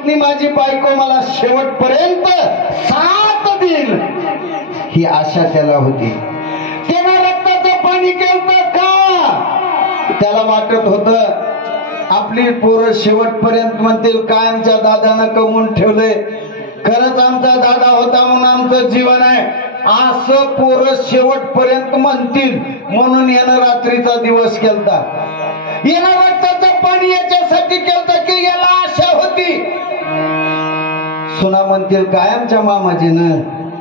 पत्नी माझी बायको मला शेवटपर्यंत साथ देईल ही आशा त्याला होती. त्यानं रक्ताचं पाणी केलं का? त्याला वाटत होतं आपली पोरं शेवटपर्यंत म्हणतील काय आमच्या दादानं कमवून ठेवलंय, खरंच आमचा दादा होता म्हणून आमचं जीवन आहे असं पोरं शेवटपर्यंत म्हणतील म्हणून यानं रात्रीचा दिवस केलता. यानं रक्ताचं पाणी याच्यासाठी केलं की याला आशा होती सुना म्हणतील काय आमच्या मामाजीनं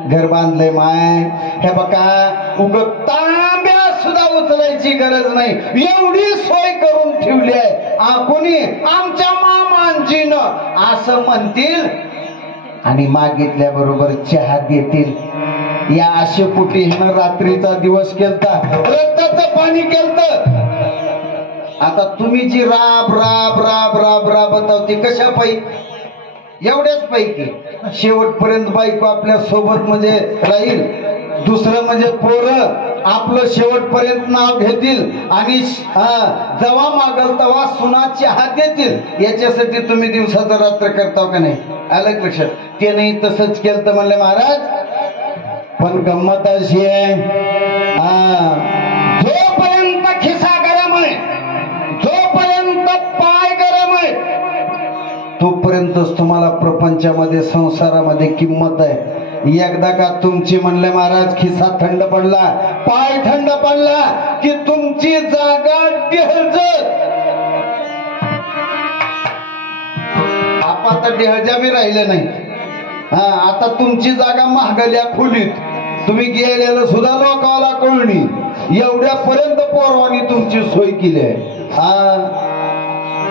घर बांधलंय माय, हे बघा उगत तांब्या सुद्धा उचलायची गरज नाही एवढी सोय करून ठेवली आहे कोणी आमच्या मामांजीनं असं म्हणतील आणि मागितल्या बरोबर चहा देतील. या आशेपोटी हिनं रात्रीचा दिवस केलता, रक्ताचं पाणी केलत. आता तुम्ही जी राब राब राब राब राबत होती कशा पैकी? एवढ्याच पैकी शेवटपर्यंत बायको आपल्या सोबत म्हणजे राहील, दुसरं म्हणजे पोरं आपलं शेवटपर्यंत नाव घेतील आणि जेव्हा मागल तेव्हा सुना चहा देतील याच्यासाठी तुम्ही दिवसाचं रात्र करता का नाही? आलं लक्षात? ते नाही तसंच केलं तर म्हणले महाराज. पण गंमत अशी आहे जोपर्यंत खिसा गरम आहे जोपर्यंत पाय गरम आहे तोपर्यंतच तुम्हाला प्रपंचामध्ये संसारामध्ये किंमत आहे. एकदा का तुमची म्हणले महाराज खिसा थंड पडला पाय थंड पडला की तुमची जागा डेहजत. आपण तर डेहजा बी राहिले नाही. आता तुमची जागा महागल्या खोलीत तुम्ही गेलेलं सुद्धा लोकाला कळणी एवढ्यापर्यंत पोरवानी तुमची सोय केली आहे.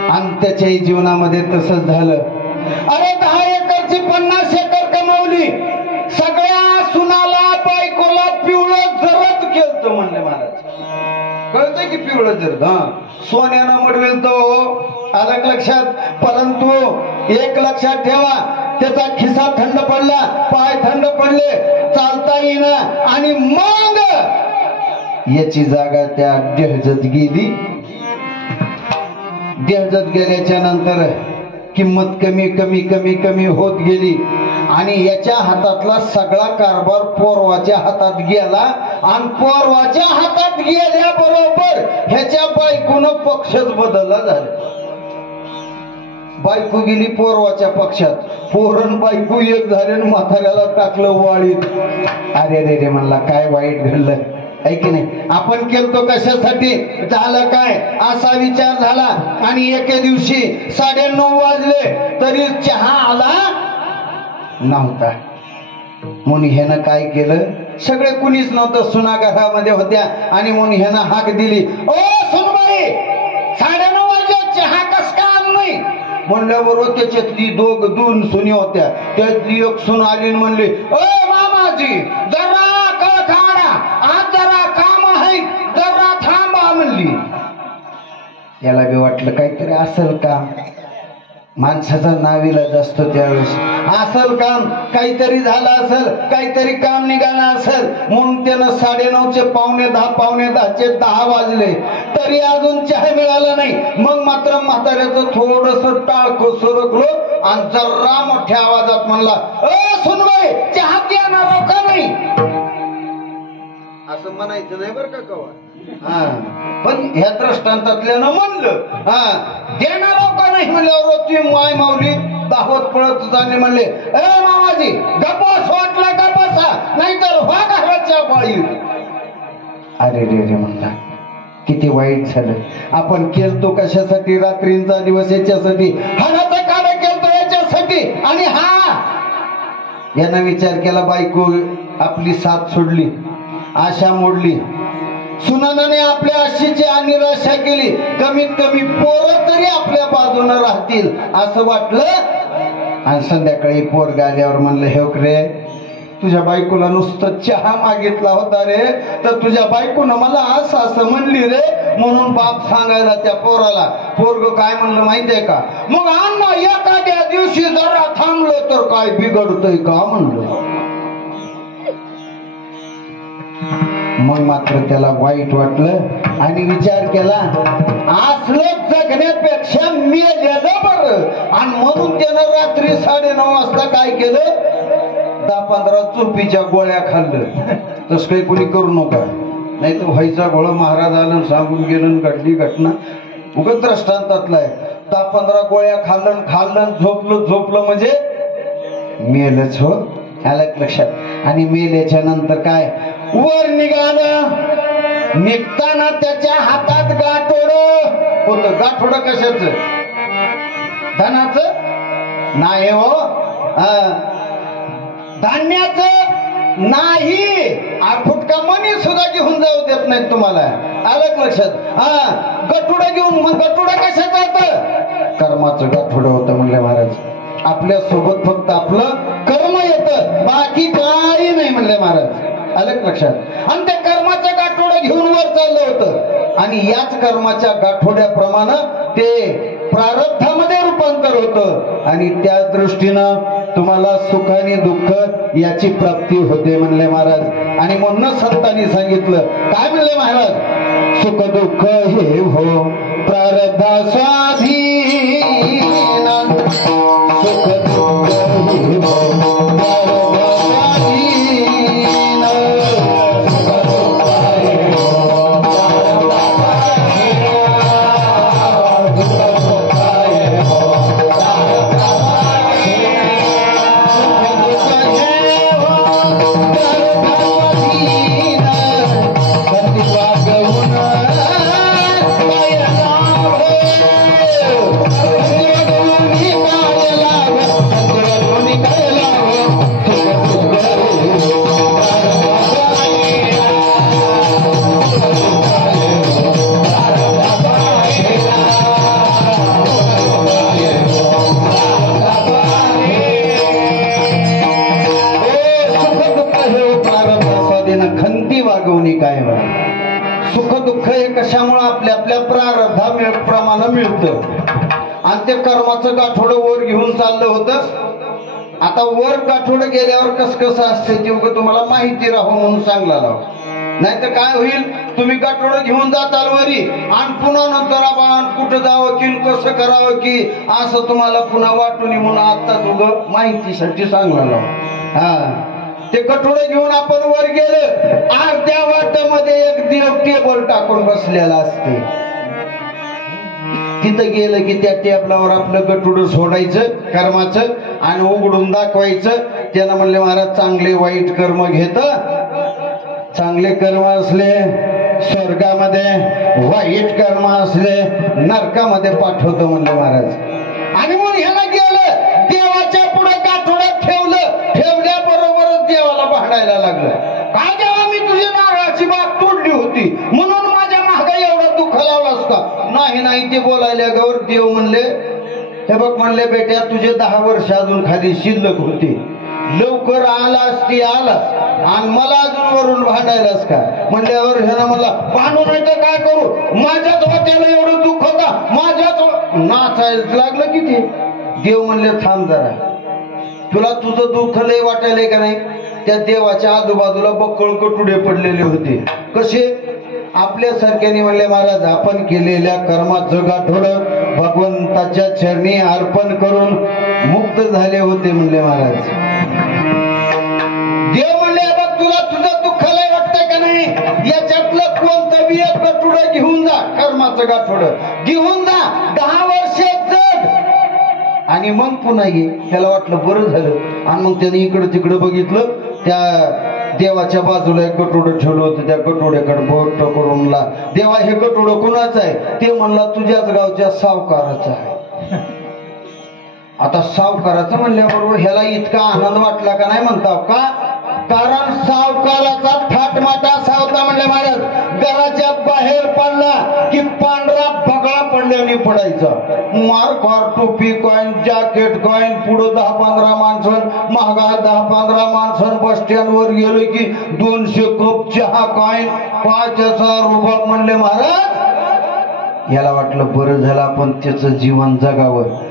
आणि त्याच्याही जीवनामध्ये तसंच झालं. अरे 10 एकरची 50 एकर कमावली, सगळ्या सुनाला बायकोला पिवळं जरद केलं म्हणले महाराज. कळतंय की पिवळं जरद सोन्यानं मडवेल तो अलग लक्षात. परंतु एक लक्षात ठेवा त्याचा खिसा थंड पडला पाय थंड पडले चालता येईना आणि मग याची जागा त्या डेहजत गेली. डेहजत गेल्याच्या नंतर किंमत कमी कमी कमी कमी होत गेली आणि याच्या हातातला सगळा कारभार पोरवाच्या हातात गेला आणि पोरवाच्या हातात गेल्याबरोबर ह्याच्या बायकोनं पक्षच बदलला झाला. बायको गेली पोरवाच्या पक्षात, पोरण बायको एक झाले म्हाताऱ्याला टाकलं वाळीत. अरे रे रे म्हणला काय वाईट घडलं आहे की नाही? आपण केलतो कशासाठी? झालं काय असा विचार झाला आणि एके दिवशी 9:30 वाजले तरी चहा आला नव्हता. म्हणून ह्यानं काय केलं, सगळे कुणीच नव्हतं सुना घरामध्ये होत्या आणि म्हणून ह्यानं हाक दिली, ओ सुनबाई 9:30 वाजले चहा कस का आला नाही? म्हणल्याबरोबर त्याच्यातली दोन सुनी होत्या त्यातली एक सून आली म्हणली, ओ मामाजी जरा कळ काढा आज जरा काम आहे जरा थांबा म्हणली. याला बी वाटलं काहीतरी असेल का, माणसाचा नाविलाज असतो त्यावेळेस, असेल काम काहीतरी झालं असेल काहीतरी काम निघालं असेल म्हणून त्यानं 9:30चे 9:45 10 वाजले तरी अजून चहा मिळाला नाही. मग मात्र म्हाताऱ्याचं थोडस टाळकं सरकलो आणि जरा मोठ्या आवाजात म्हणला, अ सुनबाई चहा देणार का नाही? असं म्हणायचं नाही बरं का कवा. पण ह्या दृष्टांतातल्यानं म्हणलं देणार का नाही म्हणल्यावर तुम्ही माय माऊली दावत पळत जाणे म्हणले, ए मामाजी गप्पास वाटला गप्पासा नाहीतर व्हा घराच्या बाळी. अरे रे रे म्हणला किती वाईट झालं. आपण केलतो कशासाठी? रात्रींचा दिवस याच्यासाठी, हाडाचा काढा केलतो याच्यासाठी. आणि यानं विचार केला बायको आपली साथ सोडली आशा मोडली, सुनानाने आपल्या आशेची निराशा केली, कमीत कमी पोरं तरी आपल्या बाजूने राहतील असं वाटलं. आणि संध्याकाळी पोरगा आल्यावर म्हणलं, हे रे तुझ्या बायकोला नुसतं चहा मागितला होता रे तर तुझ्या बायकोनं मला असं असं म्हणली रे. म्हणून बाप सांगायला त्या पोराला, पोरग काय म्हणलं माहितीये का, मग अण्णा एखाद्या दिवशी जरा थांबलं तर काय बिघडतंय का म्हणलं. मग मात्र त्याला वाईट वाटलं आणि विचार केला, असलं जगण्यापेक्षा मेलेलं बरं आणि म्हणून त्यानं रात्री 9:30 वाजता काय केलं, 10-15 चोपीच्या गोळ्या खाल्लं. तसं काही कोणी करू नका, नाही तर व्हायचा गोळा. महाराज आलं सांगून गेलं, घडली घटना उगत दृष्टांतातला आहे. 10-15 गोळ्या खाल्लं झोपलं म्हणजे मेलच. हो, आलं लक्षात. आणि मेल्याच्या नंतर काय, वर निघालं. निघताना त्याच्या हातात गाठोड होतं. गाठोड कशाचं, धनाचं नाही हो, धान्याचं नाही. फुटका मनी सुद्धा घेऊन जाऊ देत नाहीत तुम्हाला, आलं लक्षात. गठुड घेऊन, मग गठुड कशाचं होतं, कर्माचं गाठोड होतं म्हणले महाराज. आपल्या सोबत फक्त आपलं कर्म येतं, बाकी काही नाही म्हणले महाराज, आलं लक्षात. आणि त्या कर्माचं गाठोडं घेऊन वर चाललं होतं. आणि याच कर्माच्या गाठोड्याप्रमाणे ते प्रारब्धामध्ये रूपांतर होतं. आणि त्या दृष्टीनं तुम्हाला सुख आणि दुःख याची प्राप्ती होते म्हणले महाराज. आणि म्हणून संतांनी सांगितलं, काय म्हणले महाराज, सुख दुःख हे हो प्रारब्धा स्वाधीन, सुख दुःख हे हो प्रारब्धा स्वाधीन. सुख दुःख हे कशामुळे आपल्या आपल्या प्रारब्धाप्रमाणे मिळतं. आणि ते कर्माचं गाठोडं वर घेऊन चाललं होतं. आता वर गाठोडं गेल्यावर कसं असते ते तुम्हाला माहिती राहो म्हणून सांगला लाव. नाहीतर काय होईल, तुम्ही गाठोडं घेऊन जाताल वरी आणि पुन्हा नंतर आपण कुठं जावं की कसं करावं की असं तुम्हाला पुन्हा वाटून म्हणून आता तुझं माहितीसाठी सांगला लाव. ते कठोडं घेऊन आपण वर गेलं, अर्ध्या वाटामध्ये एक देव टेबल टाकून बसलेला असते. तिथं गेलं की त्या टेबलावर आपलं गटुडं सोडायचं कर्माचं आणि उघडून दाखवायचं. त्यानं म्हणले महाराज, चांगले वाईट कर्म घेत, चांगले कर्म असले स्वर्गामध्ये, वाईट कर्म असले नरकामध्ये पाठवतो म्हणले महाराज. आणि म्हणून ह्याला गेलं, देवाच्या पुढे गाठोडं ठेवलं. ठेवल्याबरोबरच देवाला भांडायला लागलं, काय देवा, मी तुझी नारळाची बाग तोडली होती म्हणून माझ्या मागे एवढं दुःख लावलास का. नाही ते बोलायला गौर. देव म्हणले, हे बघ म्हणले, बेट्या तुझे 10 वर्ष अजून खाली शिल्लक होती, लवकर आलास ती आलास आणि मला अजून वरून भांडायलास का. म्हणल्यावर ह्यानं मला भांडू नाही तर काय करू, माझ्याच होत्याला एवढं दुःख होता, माझ्याच नाचायला लागलं किती. देव म्हणले, थांब जरा, तुला तुझं दुःख लय वाटायलंय का नाही. त्या देवाच्या आजूबाजूला बक्कळ कटुडे पडलेले होते. कसे, आपल्यासारख्याने म्हणले महाराज, आपण केलेल्या कर्माचं गाठोडं भगवंताच्या चरणी अर्पण करून मुक्त झाले होते म्हणले महाराज. देव म्हणले, बघ तुला तुझं दुःख लय वाटतंय का नाही, याच्यातलं कोणतं बी एक गठुडं घेऊन जा, कर्माचं गाठोडं घेऊन जा, 10 वर्ष जग आणि मग पुन्हा ये. त्याला वाटलं बरं झालं. आणि मग त्याने इकडं तिकडं बघितलं, त्या देवाच्या बाजूला एक गटोडं ठेवलं होतं. त्या गटोड्याकडे बोट करून ला, देवा हे गटोडं कोणाचं आहे. ते म्हणला, तुझ्याच गावच्या सावकाराचं आहे. आता सावकाराचं म्हणल्याबरोबर ह्याला इतका आनंद वाटला का नाही म्हणता का, कारण सावकाराचा थाटमाटा असा होता म्हणले महाराज, घराच्या बाहेर पडला की पांढरा बगळा पडल्याने पडायचा. मारकार, टोपी कॉइन, जॅकेट कॉइन, पुढं 10-15 माणसं, महागा 10-15 माणसं. बस स्टँड वर गेलो की 200 कप चहा कॉइन, 5,000 रुपये म्हणले महाराज. याला वाटलं बरं झालं आपण त्याचं जीवन जगावं.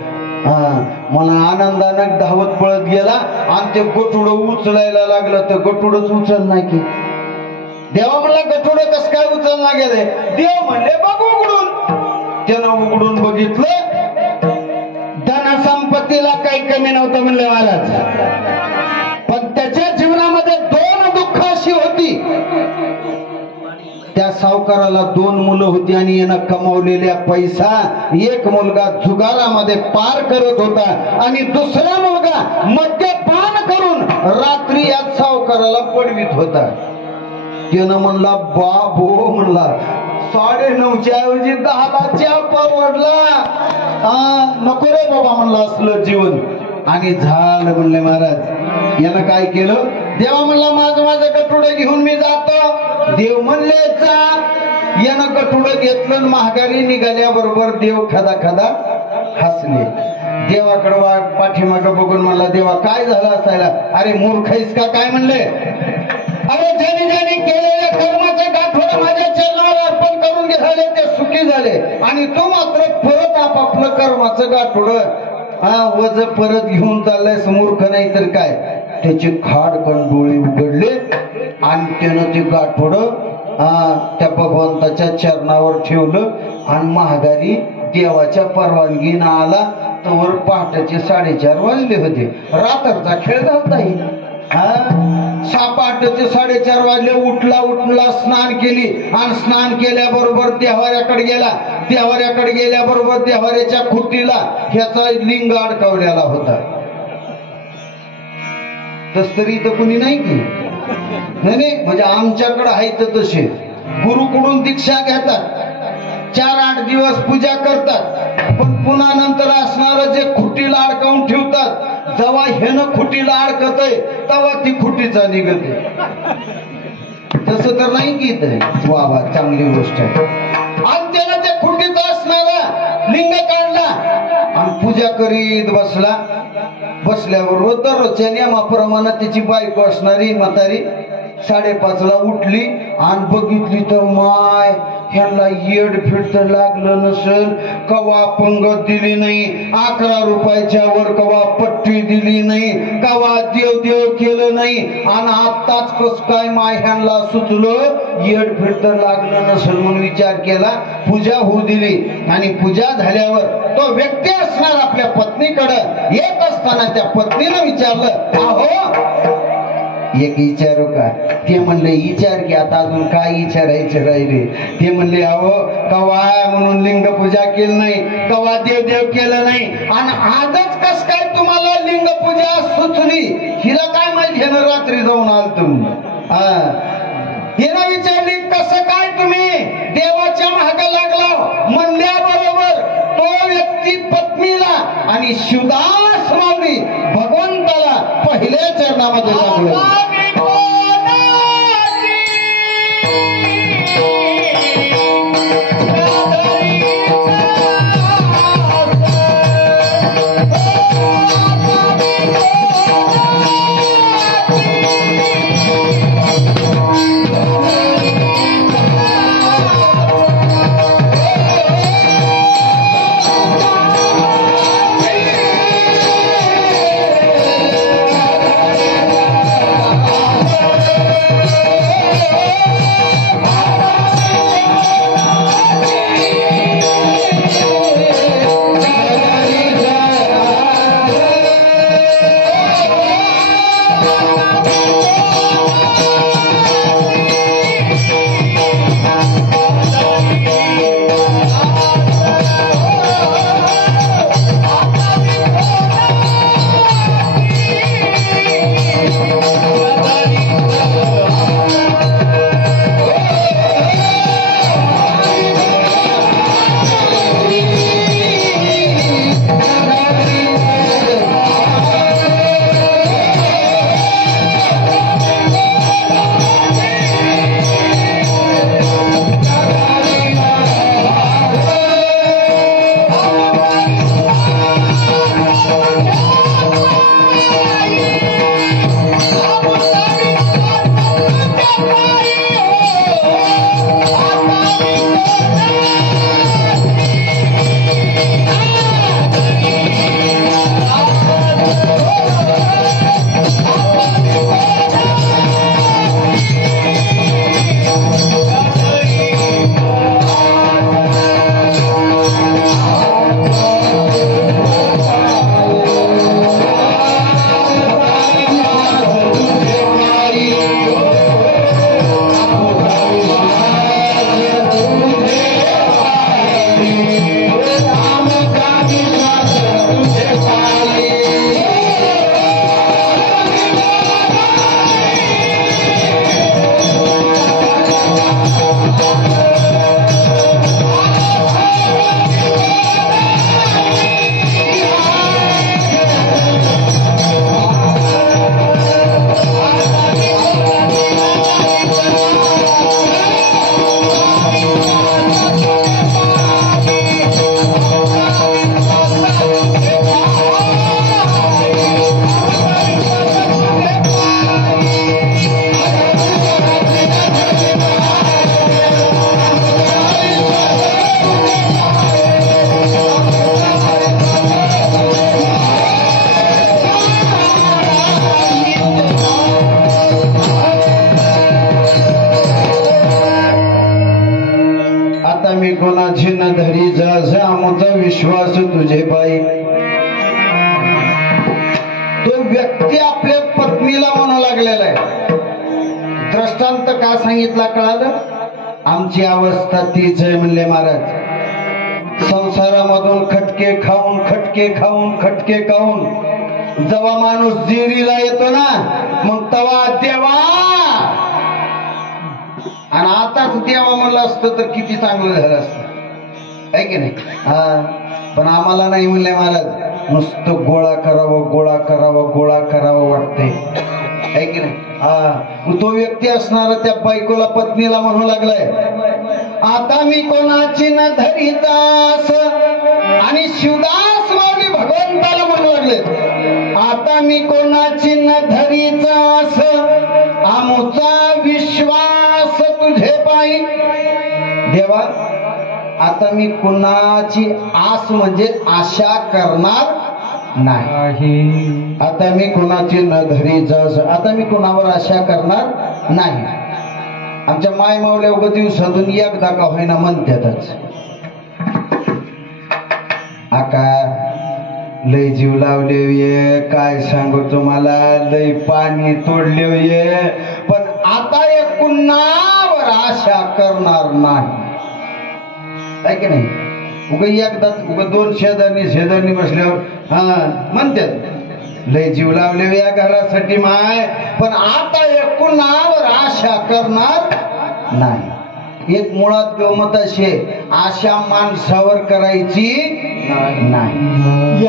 मला आनंदानं धावत पळत गेला आणि ते गटुडं उचलायला लागलं. तर गटुडच उचल नाही की. देवा म्हणला, गटुडं कस काय उचलला गेले. देव म्हणले, बघ उघडून. त्यानं उघडून बघितलं, धन पतीला काही कमी नव्हतं म्हणले महाराज. पण त्याच्या जीवनामध्ये 2 दुःख अशी होती. त्या सावकाराला 2 मुलं होती आणि यानं कमावलेल्या पैसा एक मुलगा जुगारामध्ये पार करत होता आणि दुसरा मुलगा मद्यपान करून रात्री या सावकाराला पडवीत होता. त्यानं म्हणला बाबो म्हणला 9:30च्या ऐवजी 10ला चहा परवडला. नको रे बाबा म्हणलं असलं जीवन. आणि झालं म्हणले महाराज. यानं काय केलं? देवा म्हणला माझं गटुडं घेऊन मी जातो. देव म्हणले जा. यानं गटुडं घेतलं महागारी निघाल्याबरोबर देव खदा हसले. देवाकडे पाठीमागं बघून म्हणला देवा काय झालं असायला? अरे मूर्खईस का काय म्हणले? अरे ज्याने केलेल्या कर्माचे गाठोडे माझ्या चरणावर अर्पण करून घेतले ते सुखी झाले आणि तो मात्र परत आपापलं कर्माचं गाठोडं वज परत घेऊन चाललाय. मूर्ख नाही तर काय. त्याचे खाडकन डोळे उघडले आणि त्यानं ते गाठोडं त्या भगवंताच्या चरणावर ठेवलं आणि महागारी देवाच्या परवानगीनं आला. तर पहाटेचे 4:30 वाजले होते. रात्रचा खेळ झालताही. 4:30 वाजले. उठला स्नान केली आणि स्नान केल्याबरोबर देवाऱ्याकडे गेला. देवाऱ्याकडे गेल्याबरोबर देवाऱ्याच्या खुटीला ह्याचा लिंग अडकवलेला होता. तस तरी तर कुणी नाही की नाही म्हणजे आमच्याकडे आहे तर तसे गुरुकडून दीक्षा घेतात. 4-8 दिवस पूजा करतात. पण पुन्हा नंतर असणारं जे खुटीला अडकावून ठेवतात जेव्हा हेनं खुटीला अडकतय तेव्हा ती खुटीचा निघते. तसं तर नाही की वा वा चांगली गोष्ट आहे. आणि त्यानं त्या खुटीचा असणारा लिंग काढला आणि पूजा करीत बसला. बसल्याबरोबर दररोजच्या नियमाप्रमाणे त्याची बायको असणारी म्हातारी 5:30ला उठली आणि बघितली तर माय ह्यांना येड फिट तर लागलं नसेल. कवा पंगत दिली नाही. 11 रुपयाच्या वर कवा पट्टी दिली नाही. कवा देव केलं नाही. आणि आत्ताच कस काय माय ह्यांना सुचलं येड फिट तर लागलं नसेल म्हणून विचार केला. पूजा होऊ दिली आणि पूजा झाल्यावर तो व्यक्ती असणार आपल्या पत्नीकडं येत असताना त्या पत्नीला विचारलं अहो एक विचारू का? ते म्हणले विचार की. आता अजून काय विचारायचं राहिले? ते म्हणले अहो कवा म्हणून लिंग पूजा केली नाही. कवा देव केलं नाही आणि आजच कस काय तुम्हाला लिंग पूजा सुचली? हिला काय माहिती ह्यानं रात्री जाऊन आल तुम्ही. हिनं विचारली कसं काय तुम्ही देवाच्या मागे लागला? म्हणल्याबरोबर तो व्यक्ती पत्नीला आणि शिवदास माऊली भगवंताला पहिल्या चरणामध्ये लागलो. म्हणू लागलेला आहे. दृष्टांत का सांगितला कळालं? आमची अवस्था तीच आहे म्हणले महाराज. संसारामधून खटके खाऊन जेव्हा माणूस जिरीला येतो ना, मग तवा देवा, आणि आताच देवा म्हणलं असतं तर किती चांगलं झालं असतं, आहे की नाही? हा, पण आम्हाला नाही म्हणले महाराज. नुसतं गोळा करावं वाटतंय, आहे की नाही? हा, तो व्यक्ती असणारा त्या बायकोला, पत्नीला म्हणू लागलाय, आता मी कोणाची न धरीतास, आणि शिवदास माऊली भगवंताला म्हणू लागले, आता मी कोणाची न धरीतास, आमचा विश्वास तुझे पायी. देवा, आता मी कुणाची आस म्हणजे आशा करणार नाही. आता मी कुणाची न धरी जास, आता मी कुणावर आशा करणार नाही. आमच्या माय मावल्या उग दिवसातून एकदा का होईना म्हणतातच, आका लय जीव लावले ये, काय सांगू तुम्हाला, लय पाणी तोडले ये, पण आता एक कुणावर आशा करणार नाही, आहे की नाही? उग एकदा उग दोन शेजारनी बसल्यावर हा म्हणतात लय जीव लावले या घरासाठी माय, पण आता एक कुणावर आशा करणार नाही. एक मुळात गमत असे, आशा माणसावर करायची नाही.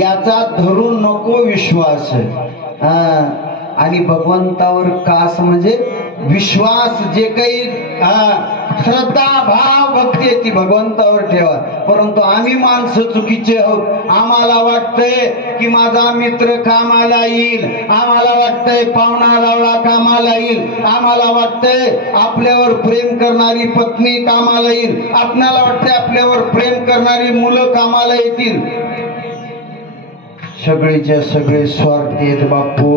याचा धरू नको विश्वास, आणि भगवंतावर कास म्हणजे विश्वास. जे काही श्रद्धा, भाव, भक्ती ती भगवंतावर ठेवा. परंतु आम्ही माणसं चुकीचे आहोत. आम्हाला वाटतंय की माझा मित्र कामाला येईल, आम्हाला वाटतंय पाहुणा रावळा कामाला येईल, आम्हाला वाटतंय आपल्यावर प्रेम करणारी पत्नी कामाला येईल, आपल्याला वाटतंय आपल्यावर प्रेम करणारी मुलं कामाला येतील. सगळेच्या सगळे स्वार्थ आहेत बापू.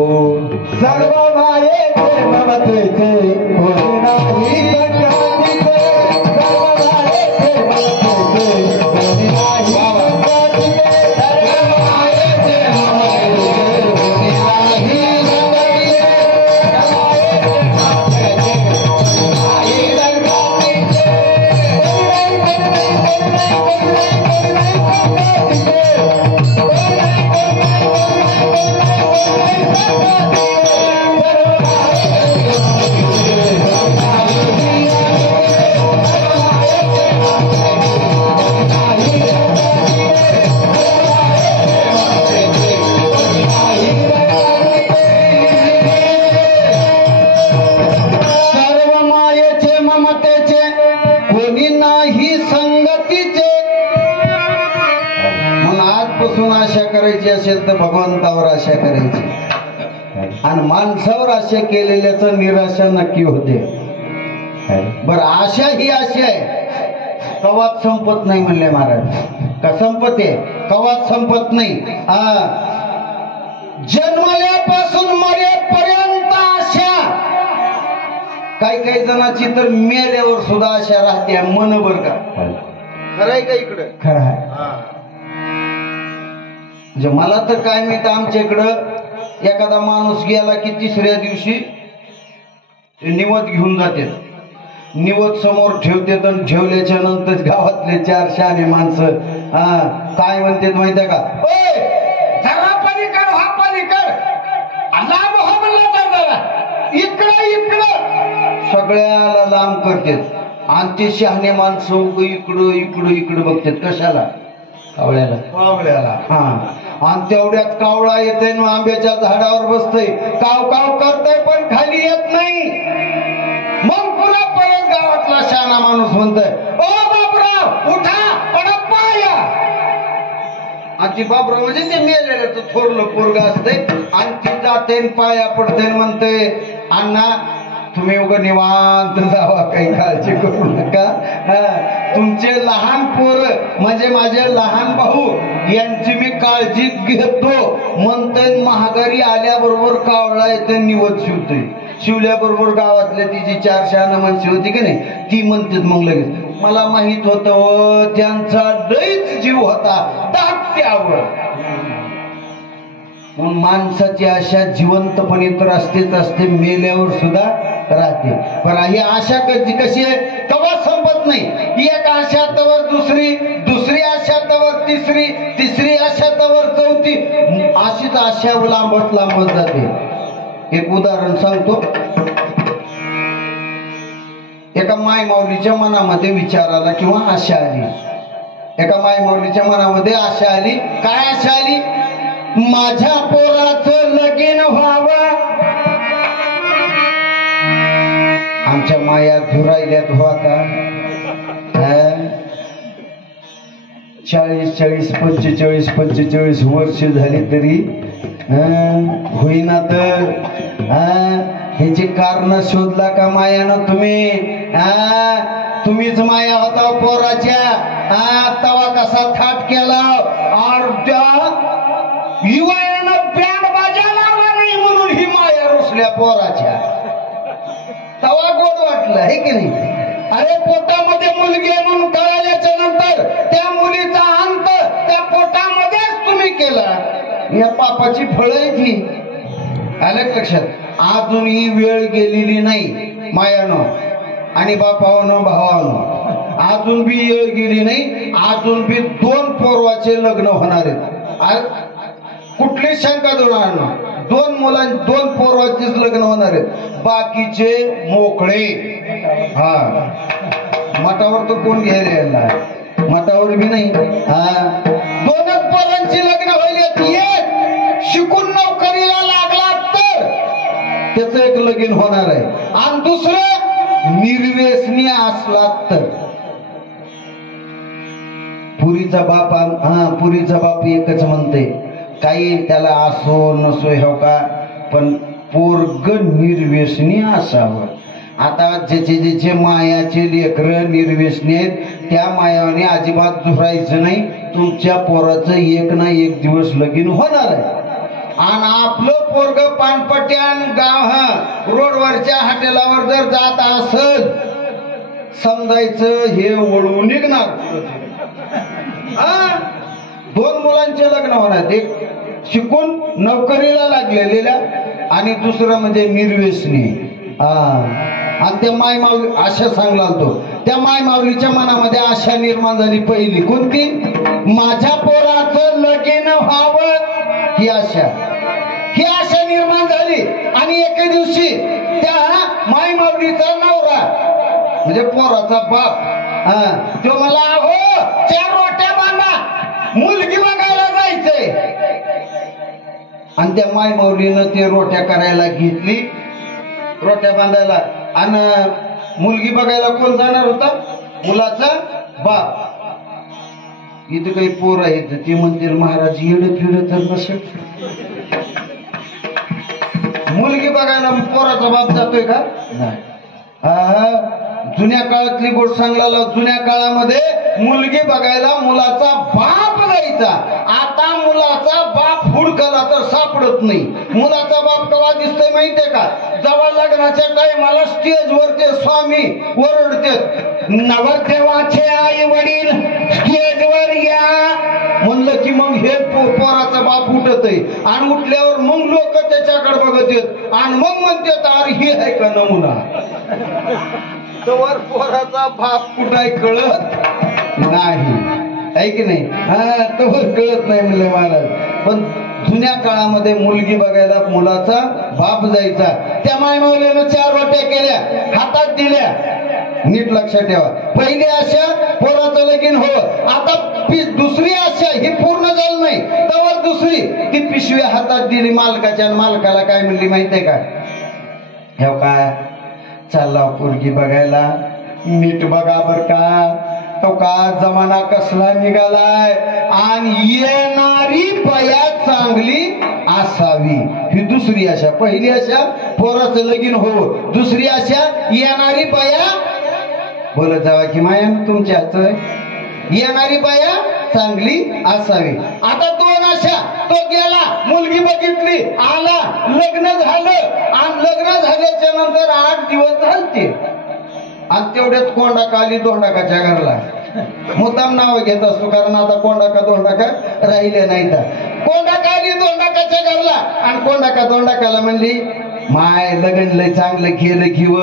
सर्व मायेचे ममतेचे होय नाही संक्रांतीचे, सर्व मायेचे ममतेचे होय नाही संक्रांतीचे, सर्व मायेचे ममतेचे होय नाही संक्रांतीचे, सर्व मायेचे ममतेचे होय नाही संक्रांतीचे. असेल तर भगवंतावर आशा करायची, आणि माणसावर आशा केलेल्याच निराशा नक्की होते. बर, आशा ही आशा आहे, कवात संपत नाही म्हणले महाराज. का संपते? कवात संपत नाही. जन्मल्यापासून मरेपर्यंत आशा. काही जणांची तर मेल्यावर सुद्धा आशा राहते. मन बर का? खरंय का? इकडे खरं आहे. म्हणजे मला तर काय माहित, आमच्या इकडं एखादा माणूस गेला की तिसऱ्या दिवशी निवत घेऊन जाते. निवत समोर ठेवते आणि ठेवल्याच्या नंतर गावातले 4 शहाणे माणसं काय म्हणतात माहितीये का, जरा पलीकड हा पलीकड लांब हा म्हणला तर जरा इकडं इकडं सगळ्याला लांब करतात आणि ते शहाणे माणसं इकडं इकडं इकडं बघतात. कशाला? कावळ्याला. कावळ्याला. हा. आणि तेवढ्यात कावळा येते ना आंब्याच्या झाडावर बसतय, काव काव करतय पण खाली येत नाही. मग पुन्हा परत गावातला शहाणा माणूस म्हणतोय, ओ बापराव उठा पडत पाया. आणि ती बापराव म्हणजे ते मेलेलं थोरलं पोरग असते आणि ती जाते पाया पडते म्हणते, अण्णा तुम्ही उगा निवांत जावा, काही काळजी करू नका. तुमचे लहान पोर म्हणजे माझे लहान भाऊ यांची मी काळजी घेतो म्हणते. महागारी आल्याबरोबर कावळा येते निवत शिवते. शिवल्याबरोबर गावातल्या तिची 4 शहाणा माणसे होती की नाही, ती म्हणते मग लगेच मला माहित होतं त्यांचा लईच जीव होता धाकट्यावर. माणसाची आशा जिवंतपणे तर असतेच असते, मेल्यावर सुद्धा राहते. पण ही आशा कशी आहे, तवा संपत नाही. एक आशा तवर दुसरी, दुसरी आशा तवर तिसरी, तिसरी आशा तवर चौथी, अशीच आशा लांबत लांबत जाते. एक उदाहरण सांगतो. एका मायमाऊलीच्या मनामध्ये विचार आला किंवा आशा आली. एका मायमाऊलीच्या मनामध्ये आशा आली. काय आशा आली? माझ्या पोराचं लगीन व्हावं. आमच्या माया धुरायल्यात हो आता. 40 45 वर्ष झाली तरी होईना. तर ह्याची कारण शोधला का मायानं तुम्ही? तुम्हीच माया होता पोराच्या. तवा कसा थाट केला अर्ध्या युवायानं बँड बाजा लावला नाही म्हणून ही माया रुसल्या पोराच्या. तवा गोड वाटलं आहे की नाही? अरे पोटामध्ये मुलगी आहे म्हणून कळाल्याच्या नंतर त्या मुलीचा अंत त्या पोटामध्येच तुम्ही केला. या पापाची फळं आहे ती. आलं लक्षात? अजूनही वेळ गेलेली नाही मायानो आणि बापावनो भावानो, अजून बी वेळ गेली नाही. अजून बी 2 पोरवाचे लग्न होणार आहेत. कुठली शंका देणार ना? 2 पोरवाचेच लग्न होणार आहेत. बाकीचे मोकळे. मठावर तर कोण घ्यायला? मठावर बी नाही. 2च पोरांची लग्न व्हायला. एक शिकून नोकरीला लागला तर त्याचं एक लगीन होणार आहे आणि दुसरं निर्व्यसनी असला तर. पुरीचा बाप एकच म्हणते, काही त्याला असो नसो हो का, पण पोरग निर्व्यसनी असावं. आता ज्याचे मायाचे लेकरं निर्व्यसनी आहेत त्या मायाने अजिबात झुरायचं नाही. तुमच्या पोराचं एक ना एक दिवस लगीन होणार आहे. आणि आपलं पोरग पानपट्यान गाव रोडवरच्या हॉटेलावर जर जात असेल समजायचं हे वळून निघणार. 2 मुलांचे लग्न होणार. एक शिकून नोकरीला लागलेल्या आणि दुसरं म्हणजे निर्व्यसनी. आणि त्या मायमाऊली आशा सांगला तो. त्या मायमाऊलीच्या मनामध्ये आशा निर्माण झाली. पहिली कोणती? माझ्या पोराचं लगीन व्हावं. ही आशा निर्माण झाली. आणि एके दिवशी त्या मायमाऊलीचा नवरा म्हणजे पोराचा बाप तो मला हो 4 रोट्या बांधा, मुलगी बघायला जायचंय. आणि त्या मायमाऊलीनं ते रोट्या करायला घेतली, रोट्या बांधायला. आणि मुलगी बघायला कोण जाणार होता? मुलाचा बाप. इथं काही पोर आहेत ते म्हणतील महाराज येडं फिरं तर नसेल. मुलगी बघायला पोराचा बाप जातोय का? नाही. जुन्या काळातली गोष्ट सांगला. जुन्या काळामध्ये मुलगी बघायला मुलाचा बाप जायचा. आता मुलाचा बाप हुडकला तर सापडत नाही. मुलाचा बाप कवा दिसतोय माहितीये का? जेव्हा लग्नाच्या टाइमाला स्टेजवर ते स्वामी ओरडतात, नवरदेवाचे आई वडील स्टेजवर या म्हणलं की मग हे पोराचा बाप उठत आहे आणि उठल्यावर मग लोक त्याच्याकडे बघत येत आणि मग म्हणतात अरे हे आहे का नमुना. तवर पोराचा बाप कुठाय कळत नाही, आहे की नाही. हा तवर कळत नाही म्हणले महाराज. पण जुन्या काळामध्ये मुलगी बघायला मुलाचा बाप जायचा. त्या मायमावलीनं 4 रोट्या केल्या, हातात दिल्या. नीट लक्षात ठेवा, पहिली आशा पोराचं लगीन हो. आता दुसरी आशा ही पूर्ण झाली नाही तर दुसरी ती पिशवी हातात दिली मालकाच्या. मालकाला काय म्हणली माहितीये का, हे काय चालला पोरगी बघायला, नीट बघा बर का. तो का जमाना कसला निघालाय आणि येणारी बया चांगली असावी. ही दुसरी आशा. पहिली आशा पोराचं लगीन हो, दुसरी आशा येणारी बया, बोलत जावा की माया तुमच्या हात, येणारी बया चांगली असावी. आता 2 आशा. तो गेला, मुलगी बघितली, आला, लग्न झालं आणि लग्न झाल्याच्या नंतर 8 दिवस झालते आणि तेवढ्यात कोंडाका आली दोंडाकाच्या घरला. मुद्दाम नाव घेत असतो कारण आता कोंडाका दोंडाका राहिले नाही. तर कोंडाका आली दोंडाकाच्या घरला आणि कोंडाका दोंडाकाला म्हणली माय लग्न लय चांगलं केलं किव,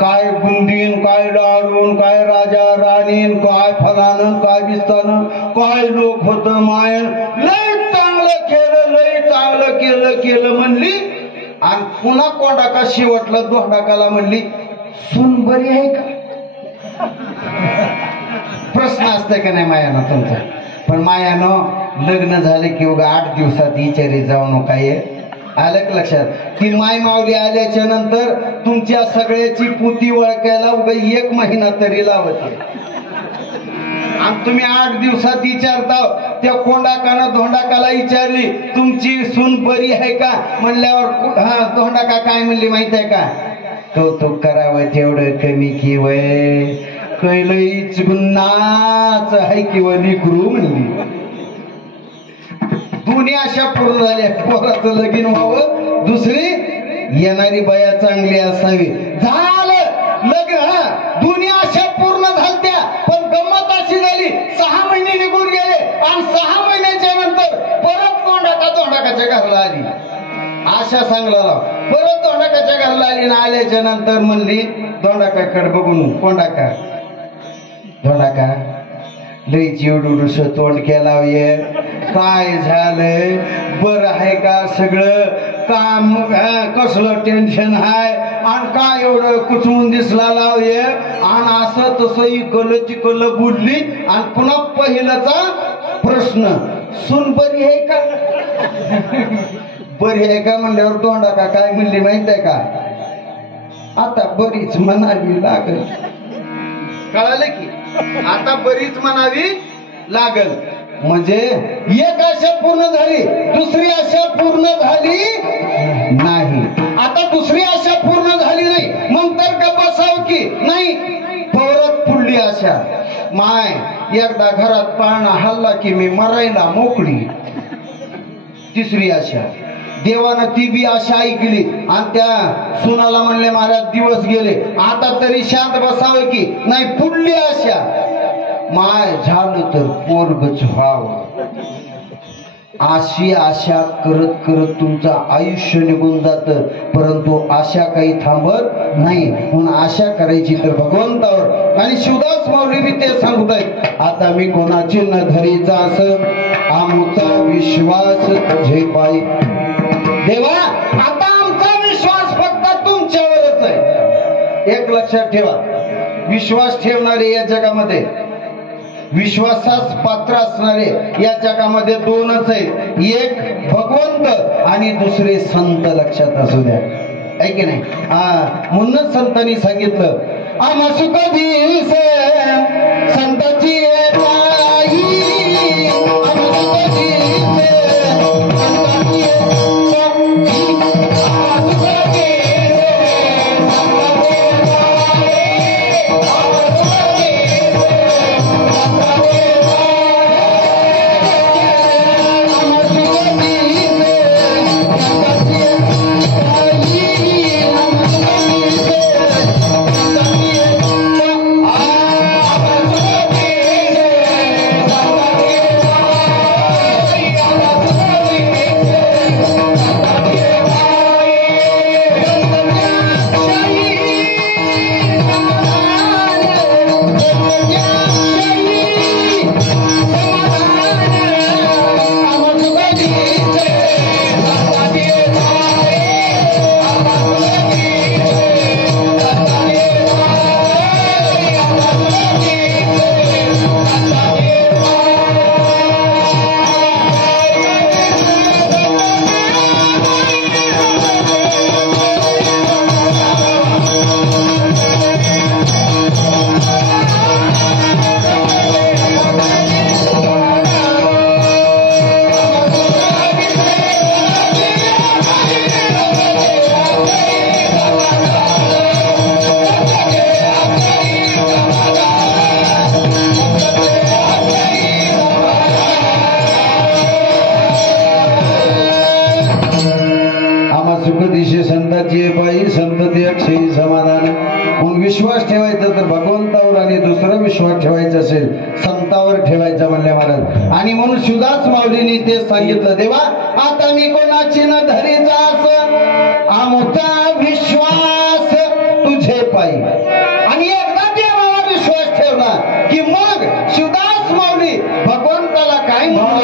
काय बुंदीन, काय लाडून, काय राजा राणीन, काय फलानं, काय बिस्तानं, काय लोक होत माय, लय चांगलं केलं, लय चांगलं केलं केलं म्हणली. आणि पुन्हा कोंडाका शेवटला दोंडाकाला म्हणली सून बरी आहे का. प्रश्न असते का नाही मायानं तुमचा. पण मायानं लग्न झाले की उगा 8 दिवसात विचारी जाऊ नका. आलं का लक्षात. ती माय मावली आल्याच्या नंतर तुमच्या सगळ्याची पुती ओळखायला उगा 1 महिना तरी लावते आणि तुम्ही 8 दिवसात विचारता. त्या कोंडाकानं धोंडाकाला विचारली तुमची सून बरी आहे का म्हणल्यावर हा धोंडाका काय म्हणली माहित आहे का, तो करावं तेवढं कमी किवय कैलईच गुन्हाच आहे किंवा लिकरू म्हणली. दोन्ही आशा पूर्ण झाल्या. पोराचं लगीन व्हावं, दुसरी येणारी बया चांगली असावी. झालं लग्न. दोन्ही आशा पूर्ण झालत्या. पण गंमत अशी झाली 6 महिने निघून गेले आणि 6 महिन्याच्या नंतर परत कोंडाका दोंडाकाच्या घरला आली. आशा चांगला लाव. परत दोंडाकाच्या घरला आली ना आल्याच्या नंतर म्हणली दोंडाकाकडे बघून कोंडाका, दोंडाका लई चिवडुडूस तोंड केला ये, काय झालंय बरं आहे का सगळं, काम कसलं टेन्शन आहे आणि काय एवढं कुचवून दिसला लावये आणि असं तसं इकलं तिकलं बोलली. आणि पुन्हा पहिल्याचा प्रश्न सून बरी आहे का. बरी आहे का म्हणल्यावर दोंडाका काय म्हणली माहित आहे का, आता बरीच म्हणावी लागल. कळालं की आता बरीच म्हणावी लागल. म्हणजे 1 आशा पूर्ण झाली, दुसरी आशा पूर्ण झाली नाही. आता दुसरी आशा पूर्ण झाली नाही मग तर का बसाव की नाही. परत पुढली आशा, माय एकदा घरात पाळणा हल्ला की मी मरायला मोकळी. तिसरी आशा, देवानं ती बी आशा ऐकली आणि त्या सुनाला म्हणले महाराज दिवस गेले आता तरी शांत बसावं की नाही. पुढली आशा, माय झालं तर पोरगच व्हावं. अशी आशा करत करत तुमचं आयुष्य निघून जातं. परंतु आशा काही थांबत नाही. म्हणून आशा करायची तर भगवंतावर. आणि शिवदास माऊली बी ते सांगतायत, आता मी कोणाची न धरीचा असं आमचा विश्वास झेपाई. देवा आता आमचा विश्वास फक्त तुमच्यावरच आहे. एक लक्षात ठेवा, विश्वास ठेवणारे या जगामध्ये, विश्वासास पात्र असणारे या जगामध्ये 2च आहेत. एक भगवंत आणि दुसरे संत. लक्षात असू द्या, आहे की नाही. म्हणूनच संतांनी सांगितलं आम्हा सुख दिसे संताची नसेल संतावर ठेवायचं म्हणले महाराज. आणि म्हणून शिवदास माऊलींनी ते सांगितलं, देवा आता मी कोणाची न धरीचा आमचा विश्वास तुझे पायी. आणि एकदा देवावर विश्वास ठेवला की मग शिवदास माऊली भगवंताला काय म्हणतात,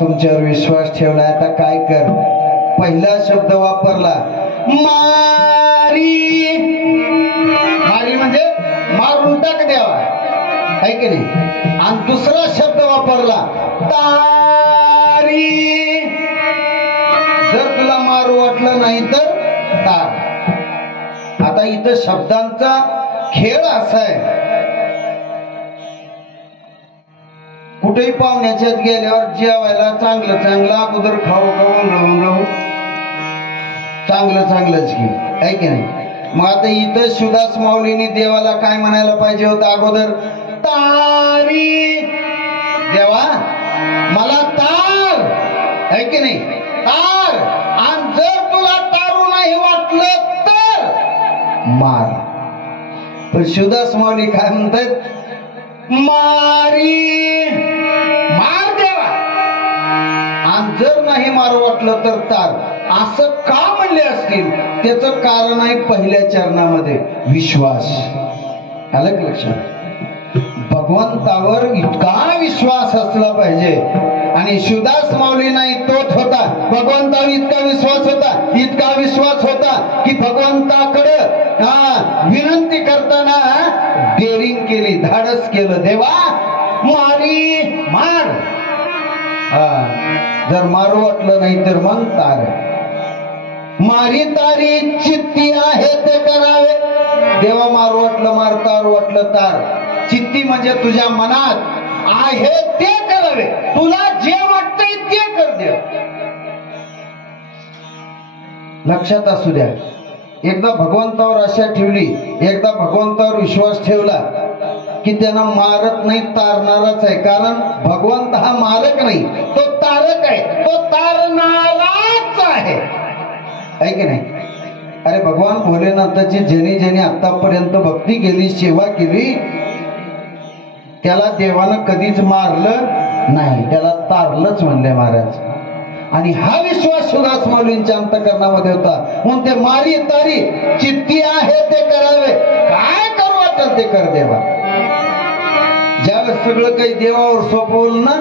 तुमच्यावर विश्वास ठेवला, आता काय कर. पहिला शब्द वापरला मारी. मारी म्हणजे मारून टाक द्यावा, आहे की नाही. आणि दुसरा शब्द वापरला तारी. जर तुला मारू वाटलं नाही तर तार. आता इथं शब्दांचा खेळ असा आहे, कुठेही पाहुण्याच्यात गेल्यावर जेवायला चांगलं चांगलं अगोदर खाऊ खाऊन राहू चांगलंच की, आहे की नाही. मग आता इथं शिवदास माऊलींनी देवाला काय म्हणायला पाहिजे होतं अगोदर, तारी. देवा मला तार, आहे की नाही, तार. आणि जर तुला तारू नाही वाटलं तर मार. पण शिवदास माऊली काय म्हणतात, मारी, मार देवा. आणि जर नाही मार वाटलं तर तार. असं का म्हणले असतील, त्याचं कारण आहे पहिल्या चरणामध्ये विश्वास. आलं का लक्षात. भगवंतावर इतका विश्वास असला पाहिजे. आणि शिवदास माऊली नाही तोच होता, भगवंतावर इतका विश्वास होता की भगवंताकडे विनंती करताना डेअरिंग केली, धाडस केलं, देवा मारी मार. जर मारू वाटलं नाही तर मग तार. मारी तारी चित्ती आहे ते करावे. देवा मारू वाटलं मार, तार वाटलं तार. चित्ती म्हणजे तुझ्या मनात आहे ते करावे, तुला जे वाटतंय ते कर दे. लक्षात असू द्या, एकदा भगवंतावर आशा ठेवली, एकदा भगवंतावर विश्वास ठेवला की त्यांना मारत नाही, तारणारच आहे. कारण भगवंत हा मारक नाही, तो तारक तारक आहे, तो तारणाराच आहे की नाही? अरे भगवान भोलेनाथाची ज्याने आतापर्यंत भक्ती केली, सेवा केली, त्याला देवानं कधीच मारलं नाही, त्याला तारलंच म्हणले महाराज. आणि हा विश्वास सुदास माऊलींच्या अंतकरणामध्ये होता. म्हणून ते मारी तारी चित्ती आहे ते करावे, काय करू वाटेल ते कर देवा. ज्यावेळेस सगळं काही देवावर सोपवलं ना,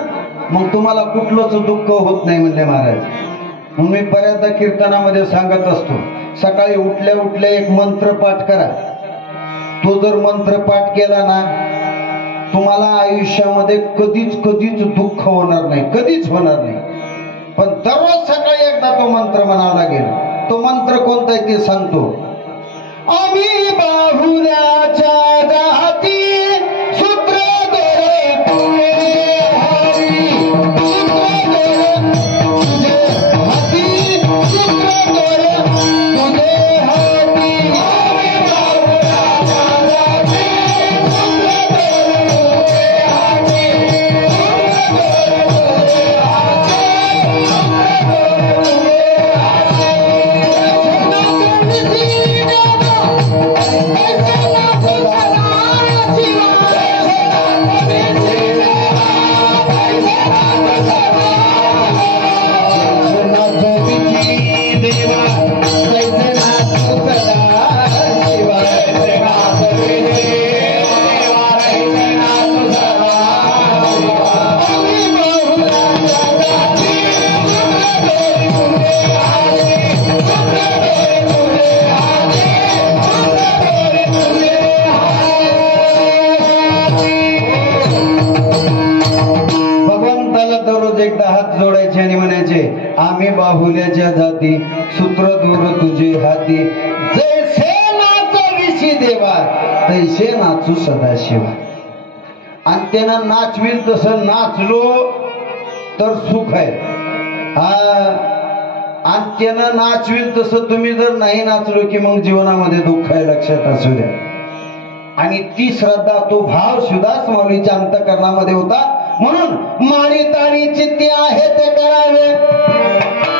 मग तुम्हाला कुठलंच दुःख होत नाही म्हणले महाराज. म्हणून मी बऱ्याचदा कीर्तनामध्ये सांगत असतो, सकाळी उठल्या उठल्या एक मंत्र पाठ करा. तो जर मंत्र पाठ केला ना, तुम्हाला आयुष्यामध्ये कधीच दुःख होणार नाही, कधीच होणार नाही. पण दररोज सकाळी एकदा तो मंत्र म्हणावा लागेल. तो मंत्र कोणता आहे ते सांगतो. आम्ही बाहुल्याच्या जाती सूत्र दोरे तुझे हाती, सूत्र दोरे तुझे हाती. आम्ही बाहुल्याच्या जाती सूत्रधूर तुझे हाती. जैसे नाचविशी देवा तैसे नाचू सदाशिवा. आणि त्यानं नाचवील तसं नाचलो तर सुख आहे. आणि त्यानं नाचवील तसं तुम्ही जर नाही नाचलो की मग जीवनामध्ये दुःख आहे, लक्षात असू द्या. आणि ती श्रद्धा, तो भाव सुदास माऊलीच्या अंतकरणामध्ये होता. म्हणून मारी तारी चित्ती आहे ते करावे,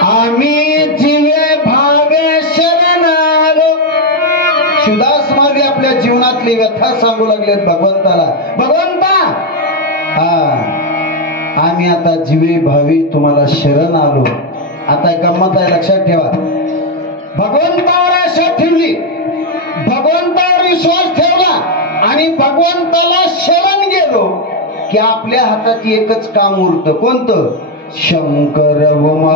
आम्ही जीवे भावे शरण आलो. सुदास माऊली आपल्या जीवनातली व्यथा सांगू लागलेत भगवंताला. भगवंता, आम्ही आता जीवे भावी तुम्हाला शरण आलो. आता गंमत आहे, लक्षात ठेवा. भगवंतावर आशा ठेवली, भगवंतावर विश्वास ठेवला आणि भगवंताला शरण गेलो की आपल्या हातात एकच काम उरतं. कोणतं? शंकर उमा.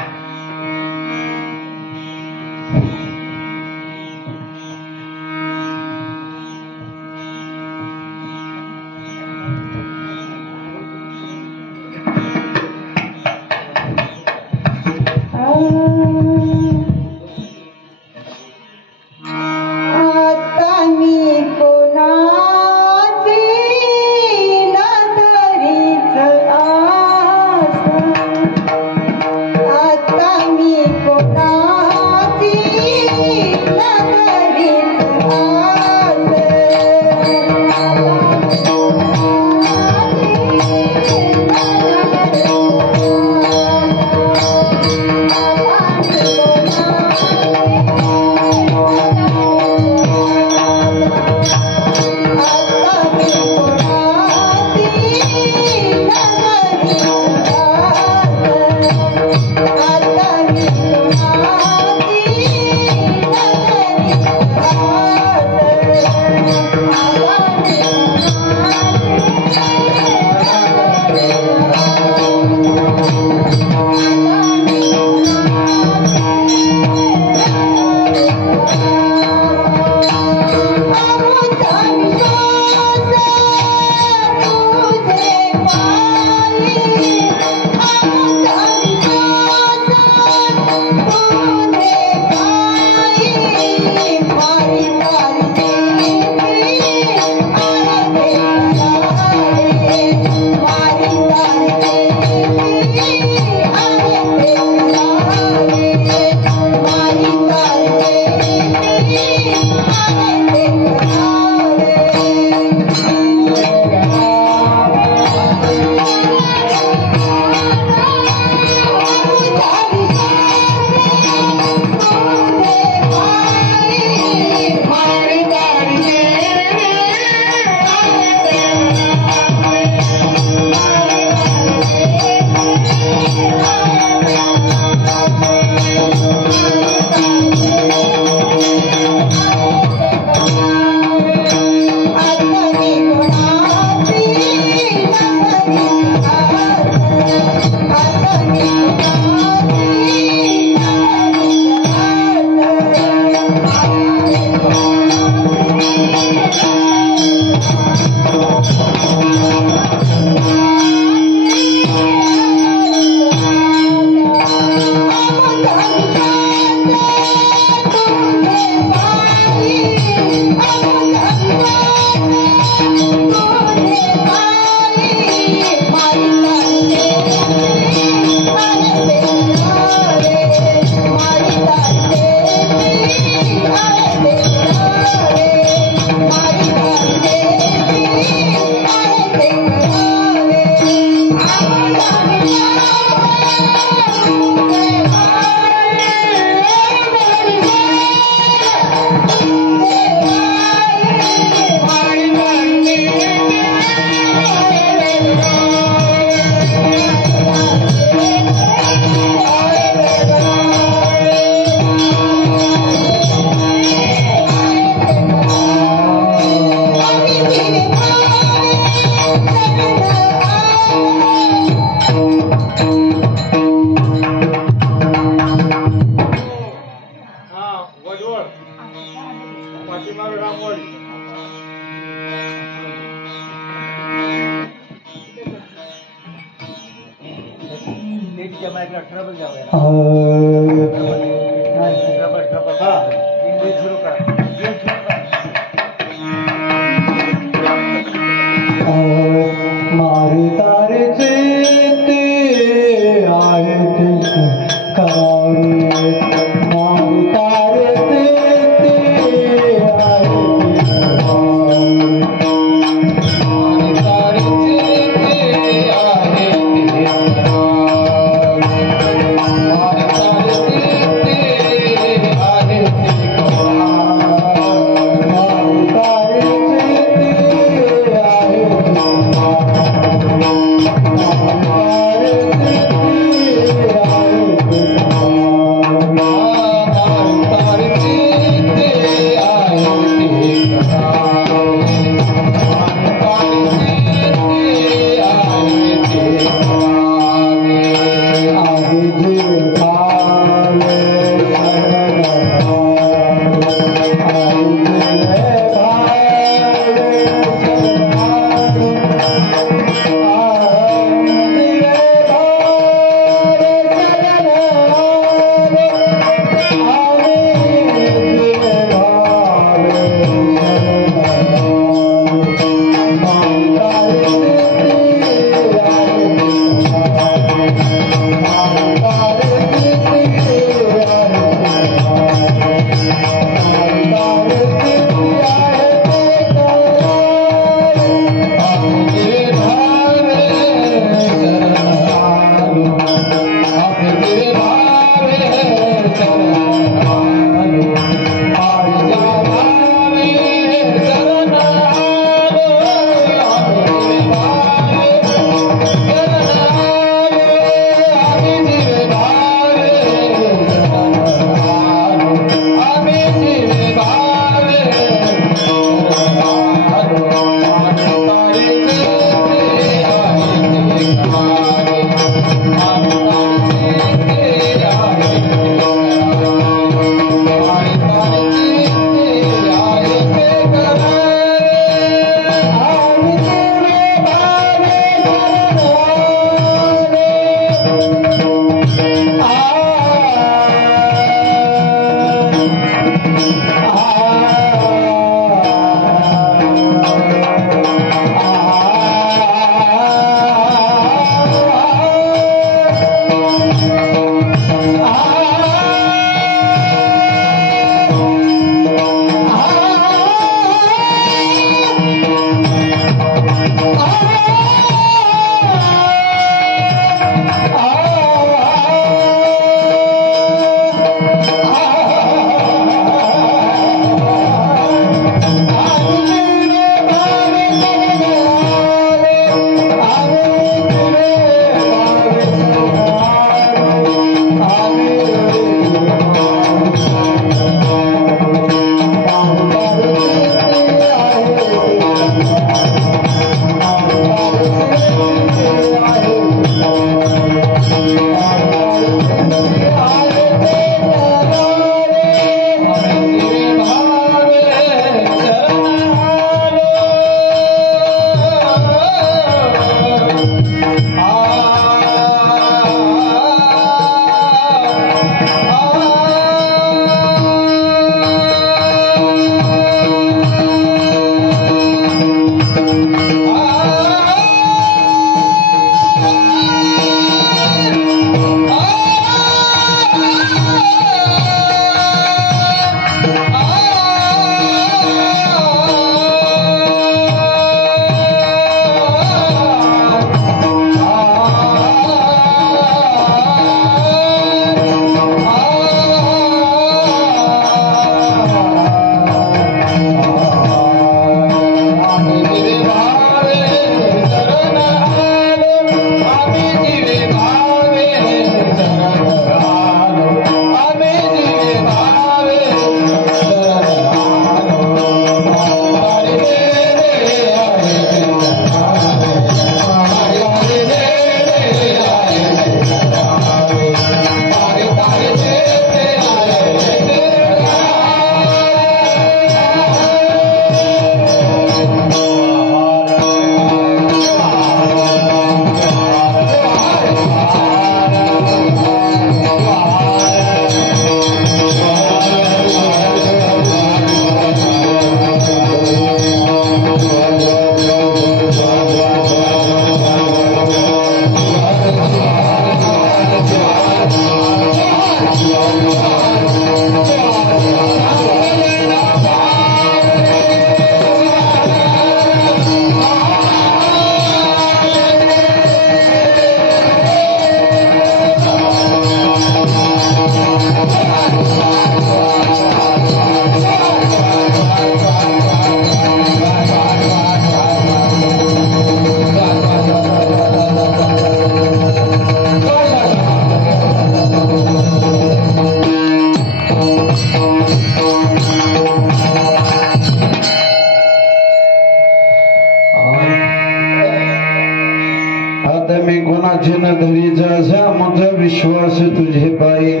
विश्वास तुझे पाये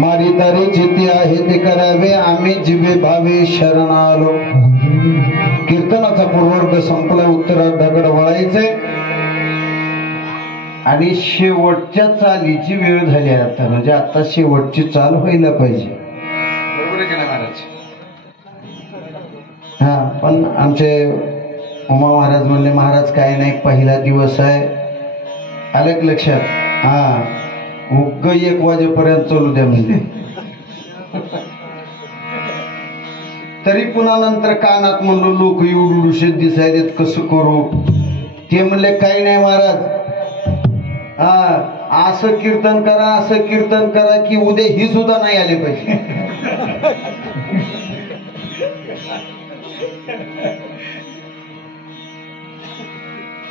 मारी तारी जिथे आहे ते करावे आम्ही जिवे भावे शरण आलो. कीर्तनाचा पूर्वार्ध संपला. उत्तरात दगड वळायचे आणि शेवटच्या चालीची वेळ झाली. आता म्हणजे आता शेवटची चाल व्हायला पाहिजे. बरोबर आहे की नाही महाराज? हा पण आमचे उमा महाराज म्हणले महाराज काय नाही पहिला दिवस आहे. आलं की लक्षात? हा उग 1 वाजेपर्यंत चालू द्या म्हणजे. तरी पुन्हा नंतर कानात म्हणलो लोक एवढूशेच दिसायलेत कसं करू. ते म्हणले काही नाही महाराज, हा असं कीर्तन करा असं कीर्तन करा की उद्या ही सुद्धा नाही आले पाहिजे.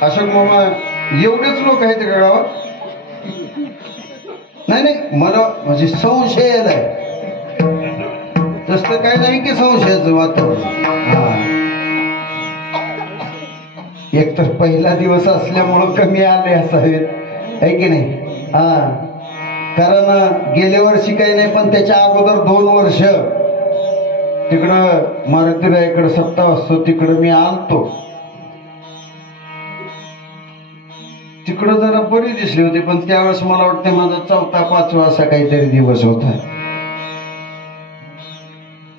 अशोक मामा एवढेच लोक आहेत का गावात? नाही नाही मला म्हणजे संशय आलाय. तसं काय नाही की संशयाचं वातावरण. हा एक तर पहिला दिवस असल्यामुळं कमी आले असावेत आहे की नाही? हा कारण गेल्या वर्षी काही नाही पण त्याच्या अगोदर 2 वर्ष तिकडं मारुतीरायाकडे सप्ताह असतो तिकडं मी आलतो. तिकडं जरा बरी दिसली होती पण त्यावेळेस मला वाटतं माझा 4था 5वा असा काहीतरी दिवस होता.